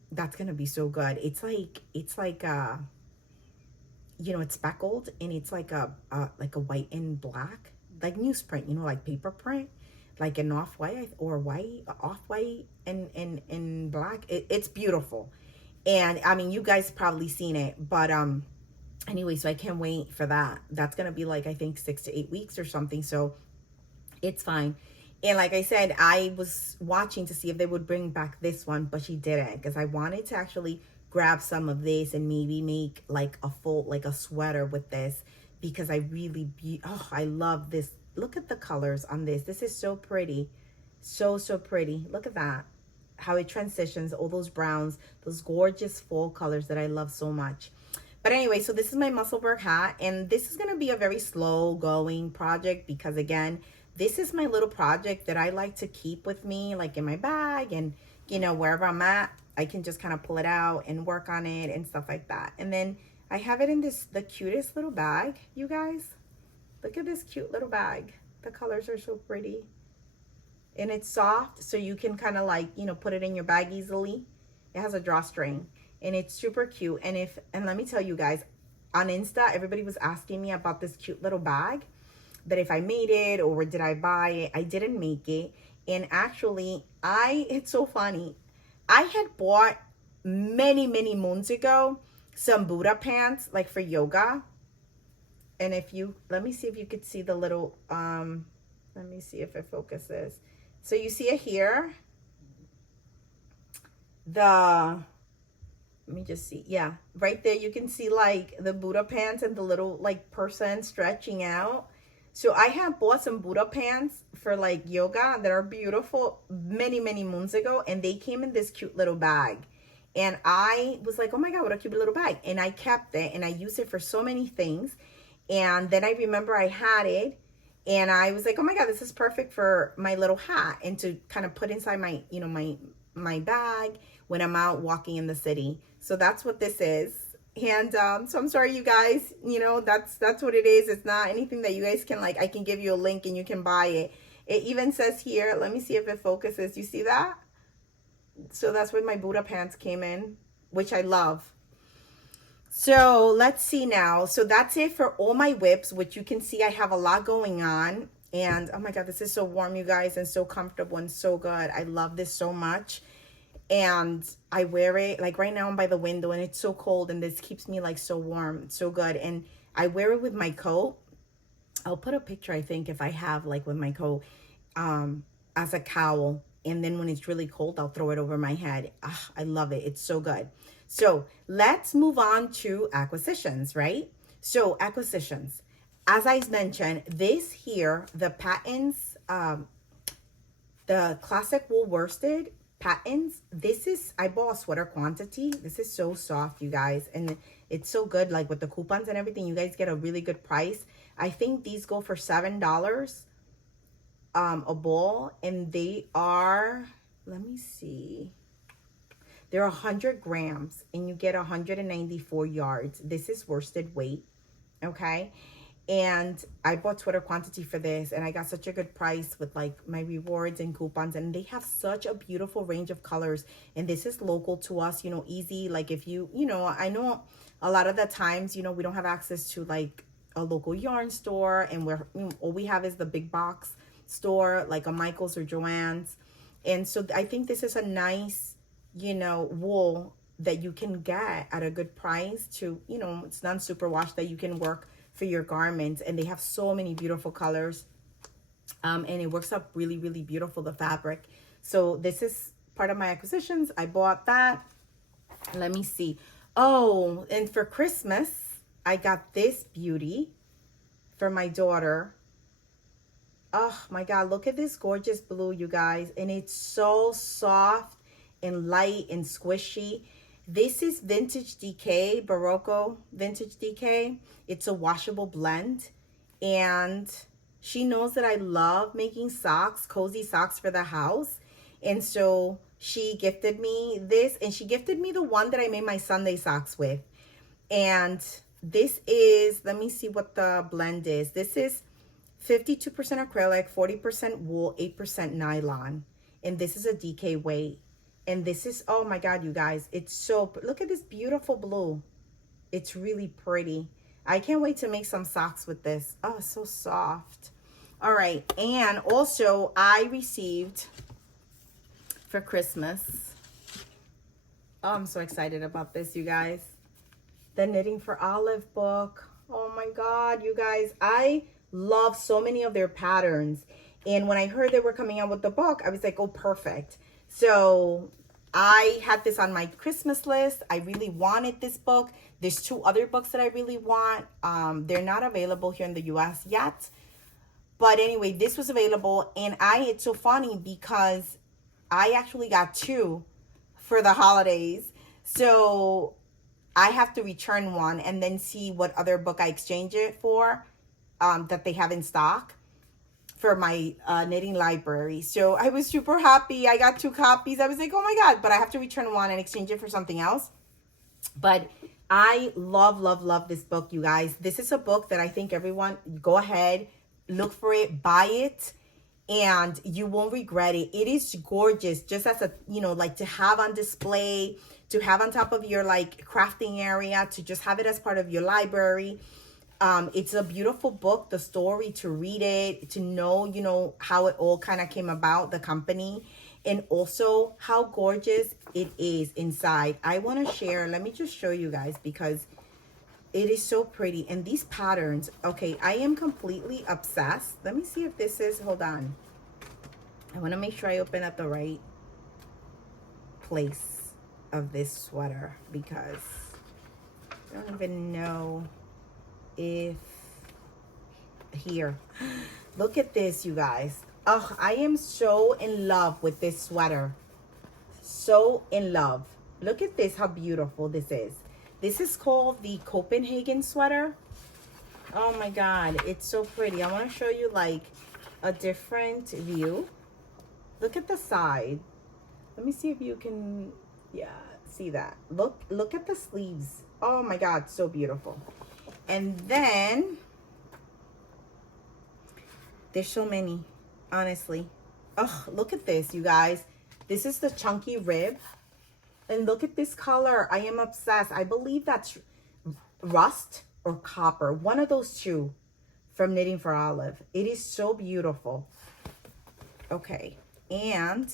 That's gonna be so good. It's like you know, it's speckled and it's like a white and black, like newsprint, you know, like paper print, like an off-white or white, off-white and black. It's beautiful. And I mean, you guys probably seen it, but anyway, so I can't wait for that. That's gonna be like, I think 6 to 8 weeks or something, so it's fine. And like I said, I was watching to see if they would bring back this one, but she didn't, because I wanted to actually grab some of this and maybe make like a full, like a sweater with this, because I really oh, I love this. Look at the colors on this. This is so pretty. So pretty. Look at that, how it transitions, all those browns, those gorgeous fall colors that I love so much. But anyway, so this is my Musselburgh hat, and this is going to be a very slow going project because, again, this is my little project that I like to keep with me, like in my bag, and, you know, wherever I'm at, I can just kind of pull it out and work on it and stuff like that. And then I have it in the cutest little bag, you guys. Look at this cute little bag. The colors are so pretty. And it's soft, so you can kind of like, you know, put it in your bag easily. It has a drawstring, and it's super cute. And let me tell you guys, on Insta, everybody was asking me about this cute little bag, that if I made it or did I buy it. I didn't make it. And actually, it's so funny. I had bought many moons ago some Buddha pants, like for yoga. And let me see if you could see the little, let me see if it focuses. So you see it here. Let me just see. Yeah, right there you can see like the Buddha pants and the little like person stretching out. So I have bought some Buddha pants for like yoga that are beautiful many moons ago, and they came in this cute little bag. And I was like, oh my God, what a cute little bag. And I kept it and I used it for so many things. And then I remember I had it and I was like, oh my God, this is perfect for my little hat and to kind of put inside my, you know, my bag when I'm out walking in the city. So that's what this is. And so I'm sorry, you guys, you know, that's what it is. It's not anything that you guys can, like, I can give you a link and you can buy it. It even says here, let me see if it focuses. You see that? So that's where my Buddha pants came in, which I love. So let's see now. So that's it for all my whips, which you can see I have a lot going on. And oh my God, this is so warm, you guys, and so comfortable and so good. I love this so much. And I wear it, like right now I'm by the window and it's so cold, and this keeps me like so warm. It's so good. And I wear it with my coat. I'll put a picture, I think, if I have, like with my coat, as a cowl. And then when it's really cold, I'll throw it over my head. I love it. It's so good. So let's move on to acquisitions, right? So acquisitions, as I mentioned, this here, the Patons, the classic wool worsted Patons, I bought a sweater quantity. This is so soft, you guys, and it's so good, like with the coupons and everything. You guys get a really good price. I think these go for $7 a ball, and they are, let me see, they're 100 grams and you get 194 yards. This is worsted weight, okay? And I bought sweater quantity for this, and I got such a good price with like my rewards and coupons, and they have such a beautiful range of colors. And this is local to us, you know, easy. Like if you know, I know a lot of the times, you know, we don't have access to like a local yarn store, and all we have is the big box store, like a Michael's or Joann's. And so I think this is a nice, you know, wool that you can get at a good price to, you know, it's non-superwash that you can work for your garments. And they have so many beautiful colors, and it works up really beautiful, the fabric. So this is part of my acquisitions. I bought that. Let me see. Oh, and for Christmas I got this beauty for my daughter. Oh my God, look at this gorgeous blue, you guys. And it's so soft and light and squishy. This is Vintage DK, Barocco Vintage DK. It's a washable blend. And she knows that I love making socks, cozy socks for the house. And so she gifted me this, and she gifted me the one that I made my Sunday socks with. And this is, let me see what the blend is. This is 52% acrylic, 40% wool, 8% nylon. And this is a DK weight. And this is, oh my God, you guys, it's so, look at this beautiful blue. It's really pretty. I can't wait to make some socks with this. Oh, so soft. All right. And also I received for Christmas, oh, I'm so excited about this, you guys. The Knitting for Olive book. Oh my God, you guys, I love so many of their patterns. And when I heard they were coming out with the book, I was like, oh, perfect. So I had this on my Christmas list. I really wanted this book. There's 2 other books that I really want. They're not available here in the US yet. But anyway, this was available. And it's so funny because I actually got 2 for the holidays. So I have to return one and then see what other book I exchange it for that they have in stock for my knitting library. So I was super happy. I got 2 copies. I was like, oh my God, but I have to return one and exchange it for something else. But I love, love, love this book, you guys. This is a book that I think everyone, go ahead, look for it, buy it, and you won't regret it. It is gorgeous, just as a, you know, like to have on display, to have on top of your like crafting area, to just have it as part of your library. It's a beautiful book, the story, to read it, to know, you know, how it all kind of came about, the company, and also how gorgeous it is inside. I want to share, let me just show you guys because it is so pretty. And these patterns, okay, I am completely obsessed. Let me see if this is, hold on. I want to make sure I open up the right place of this sweater because I don't even know if here. Look at this, you guys. Oh, I am so in love with this sweater. So in love. Look at this, how beautiful this is. This is called the Copenhagen sweater. Oh my God, it's so pretty. I want to show you like a different view. Look at the side. Let me see if you can, yeah, see that. Look at the sleeves. Oh my God, so beautiful. And then there's so many, honestly. Oh, look at this, you guys. This is the chunky rib. And look at this color. I am obsessed. I believe that's rust or copper. One of those 2 from Knitting for Olive. It is so beautiful. Okay. And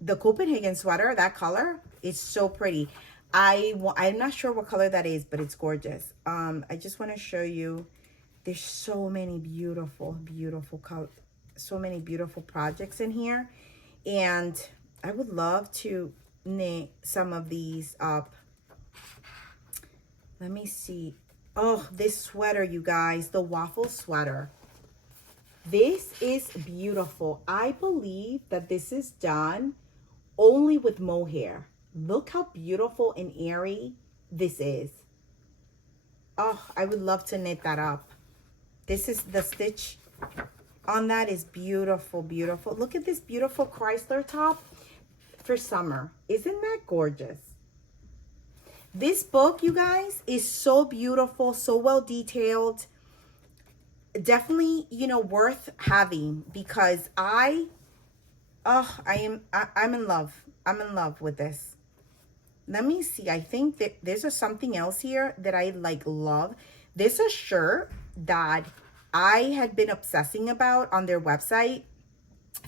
the Copenhagen sweater, that color is so pretty. I'm not sure what color that is, but it's gorgeous. I just want to show you. There's so many beautiful, beautiful color, so many beautiful projects in here. And I would love to knit some of these up. Let me see. Oh, this sweater, you guys, the waffle sweater. This is beautiful. I believe that this is done only with mohair. Look how beautiful and airy this is. Oh, I would love to knit that up. This is the stitch on that is beautiful, beautiful. Look at this beautiful Chrysler top for summer. Isn't that gorgeous? This book, you guys, is so beautiful, so well detailed. Definitely, you know, worth having because I'm in love. I'm in love with this. Let me see. I think that there's something else here that I like love. There's a shirt that I had been obsessing about on their website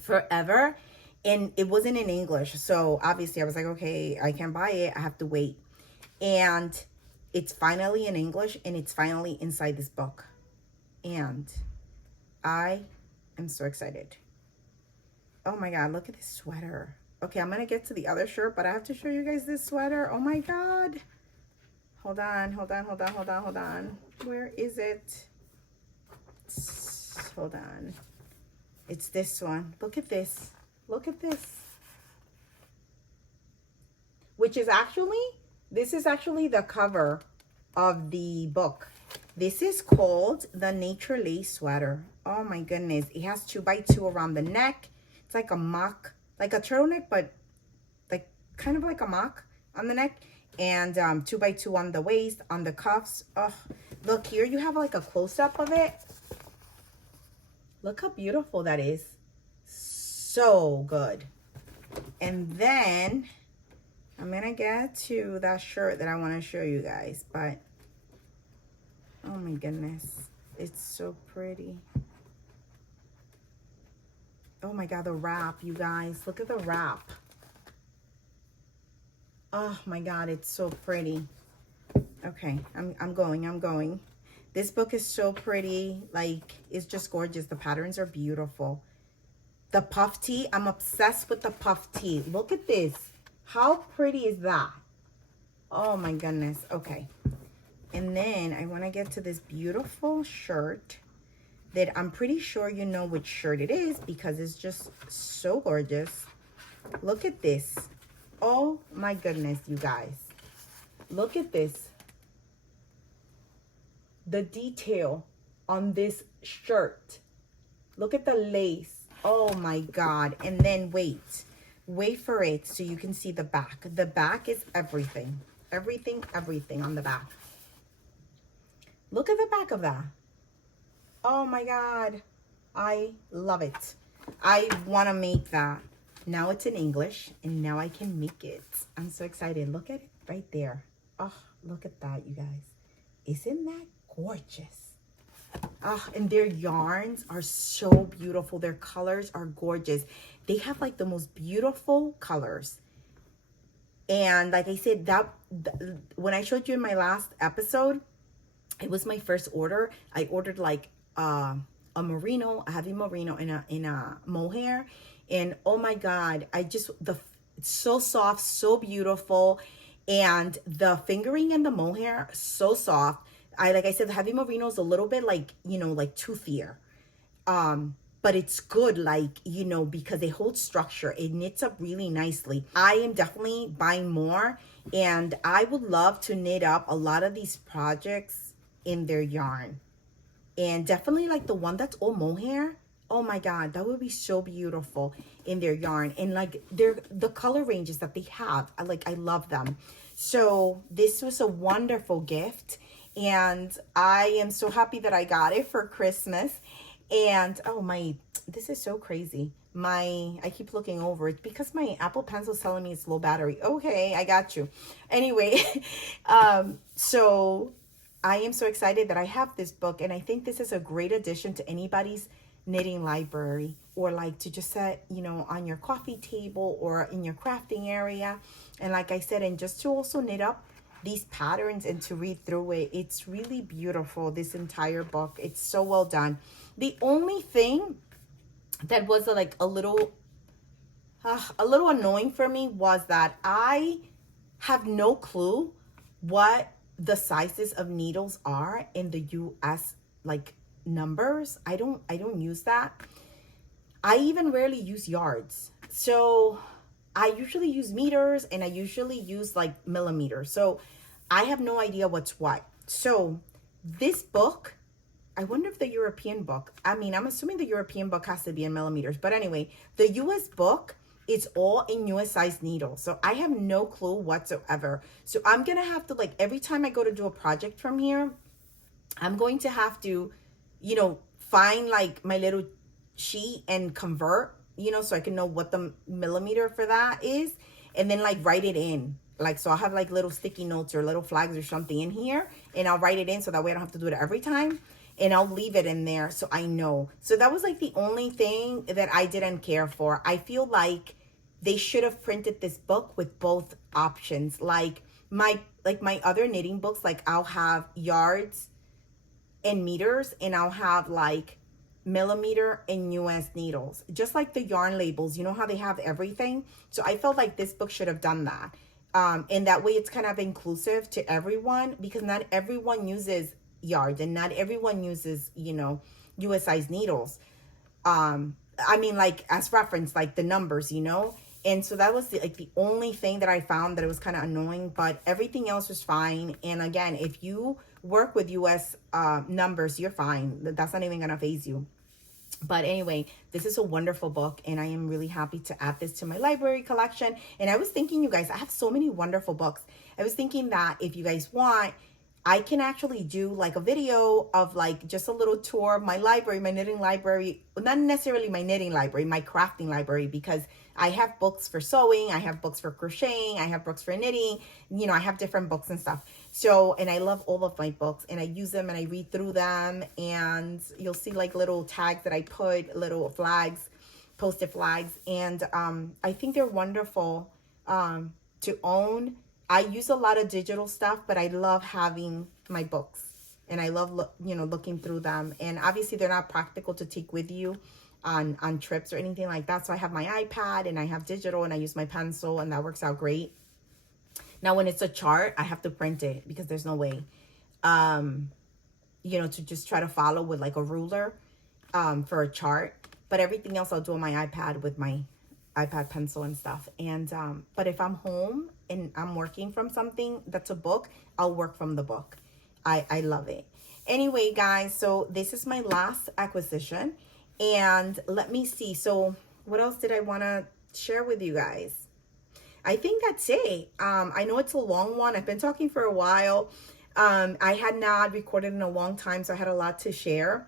forever, and it wasn't in English. So obviously I was like, okay, I can't buy it. I have to wait. And it's finally in English, and it's finally inside this book. And I am so excited. Oh my God, look at this sweater. Okay, I'm going to get to the other shirt, but I have to show you guys this sweater. Oh my God. Hold on. Where is it? Hold on. It's this one. Look at this. Look at this. which is actually, this is actually the cover of the book. This is called the Nature Lace Sweater. Oh my goodness. It has 2x2 around the neck. It's like a mock, like a turtleneck, but like kind of like a mock on the neck. And 2x2 on the waist, on the cuffs. Oh, look here. You have like a close-up of it. Look how beautiful that is. So good. And then I'm going to get to that shirt that I want to show you guys. But, oh my goodness. It's so pretty. Oh my God, the wrap, you guys. Look at the wrap. Oh my God, it's so pretty. Okay, I'm going. This book is so pretty. Like, it's just gorgeous. The patterns are beautiful. The puff tee, I'm obsessed with the puff tee. Look at this. How pretty is that? Oh my goodness. Okay. And then I want to get to this beautiful shirt that I'm pretty sure you know which shirt it is because it's just so gorgeous. Look at this. Oh my goodness, you guys. Look at this. The detail on this shirt. Look at the lace. Oh my God. And then wait for it so you can see the back. The back is everything. Everything on the back. Look at the back of that. Oh my God. I love it. I want to make that. Now it's in English and now I can make it. I'm so excited. Look at it right there. Oh, look at that, you guys. Isn't that gorgeous? And their yarns are so beautiful. Their colors are gorgeous. They have like the most beautiful colors. And like I said, when I showed you in my last episode, it was my first order. I ordered like a merino, a heavy merino in a mohair. And oh my God, it's so soft, so beautiful. And the fingering in the mohair, so soft. Like I said, the heavy merino is a little bit like, like toothier. But it's good, like, because they hold structure. It knits up really nicely. I am definitely buying more. And I would love to knit up a lot of these projects in their yarn. And definitely like the one that's all mohair. Oh my God, that would be so beautiful in their yarn. And like the color ranges that they have, I love them. So this was a wonderful gift. And I am so happy that I got it for Christmas. And oh this is so crazy. I keep looking over it because my Apple Pencil is telling me it's low battery. Okay, I got you. Anyway, so I am so excited that I have this book, and I think this is a great addition to anybody's knitting library, or like to just set, on your coffee table or in your crafting area. And like I said, and just to also knit up these patterns and to read through it. It's really beautiful, this entire book. It's so well done. The only thing that was like a little annoying for me was that I have no clue what the sizes of needles are in the US like numbers. I don't use that. I even rarely use yards. So I usually use meters and I usually use like millimeters. So I have no idea what's what. So this book, I wonder if the European book, I'm assuming the European book has to be in millimeters. But anyway, the US book is all in US size needles. So I have no clue whatsoever. So I'm going to have to, like, every time I go to do a project from here, I'm going to have to, find like my little sheet and convert, so I can know what the millimeter for that is, and then like write it in. Like, so I'll have like little sticky notes or little flags or something in here, and I'll write it in so that way I don't have to do it every time, and I'll leave it in there so I know. So that was like the only thing that I didn't care for. I feel like they should have printed this book with both options. Like my other knitting books, like I'll have yards and meters, and I'll have like millimeter and US needles, just like the yarn labels, how they have everything. So I felt like this book should have done that. And that way it's kind of inclusive to everyone, because not everyone uses yards and not everyone uses, US size needles. Like as reference, like the numbers, And so that was the only thing that I found that it was kind of annoying, but everything else was fine. And again, if you work with US numbers, you're fine. That's not even gonna phase you. But anyway, this is a wonderful book, and I am really happy to add this to my library collection. And I was thinking, you guys, I have so many wonderful books. I was thinking that if you guys want, I can actually do like a video of like just a little tour of my library, my knitting library, not necessarily my knitting library, my crafting library, because I have books for sewing, I have books for crocheting, I have books for knitting, you know, I have different books and stuff. So, and I love all of my books, and I use them and I read through them, and you'll see like little tags that I put, little flags, post-it flags, and I think they're wonderful to own. I use a lot of digital stuff, but I love having my books, and I love looking through them. And obviously they're not practical to take with you on trips or anything like that. So I have my iPad and I have digital, and I use my pencil, and that works out great. Now, when it's a chart, I have to print it because there's no way, to just try to follow with like a ruler for a chart. But everything else I'll do on my iPad with my iPad pencil and stuff. And but if I'm home and I'm working from something that's a book, I'll work from the book. I love it. Anyway, guys, so this is my last acquisition, and let me see. So what else did I want to share with you guys? I think that's it. I know it's a long one. I've been talking for a while. I had not recorded in a long time, so I had a lot to share.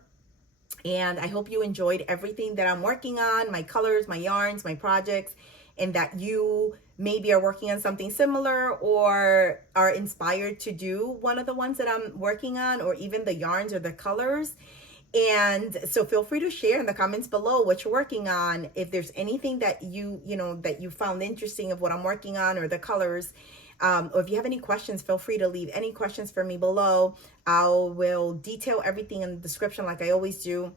And I hope you enjoyed everything that I'm working on, my colors, my yarns, my projects, and that you maybe are working on something similar or are inspired to do one of the ones that I'm working on, or even the yarns or the colors. And so feel free to share in the comments below what you're working on. If there's anything that that you found interesting of what I'm working on, or the colors, or if you have any questions, feel free to leave any questions for me below. I will detail everything in the description like I always do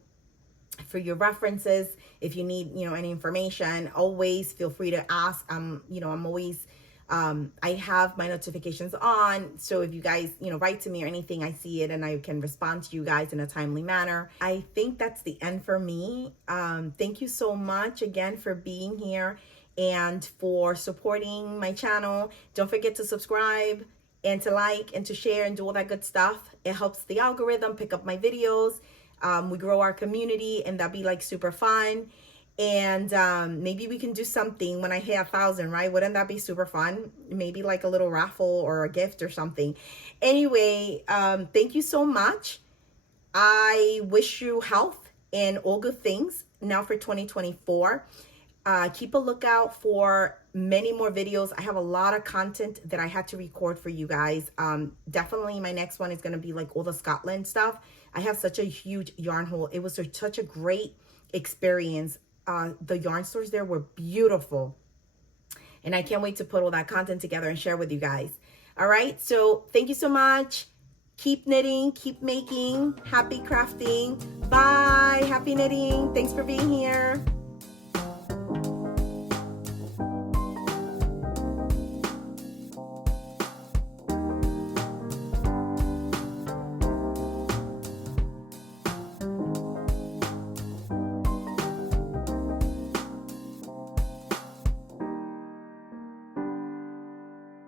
for your references. If you need, any information, always feel free to ask. I'm always, I have my notifications on. So if you guys, write to me or anything, I see it and I can respond to you guys in a timely manner. I think that's the end for me. Thank you so much again for being here and for supporting my channel. Don't forget to subscribe and to like and to share and do all that good stuff. It helps the algorithm pick up my videos. We grow our community, and that'd be like super fun. And maybe we can do something when I hit 1,000, right? Wouldn't that be super fun? Maybe like a little raffle or a gift or something. Anyway, thank you so much. I wish you health and all good things now for 2024. Keep a lookout for many more videos. I have a lot of content that I had to record for you guys. Definitely my next one is going to be like all the Scotland stuff. I have such a huge yarn haul. It was such a great experience. The yarn stores there were beautiful. And I can't wait to put all that content together and share with you guys. All right. So thank you so much. Keep knitting, keep making, happy crafting. Bye. Happy knitting. Thanks for being here.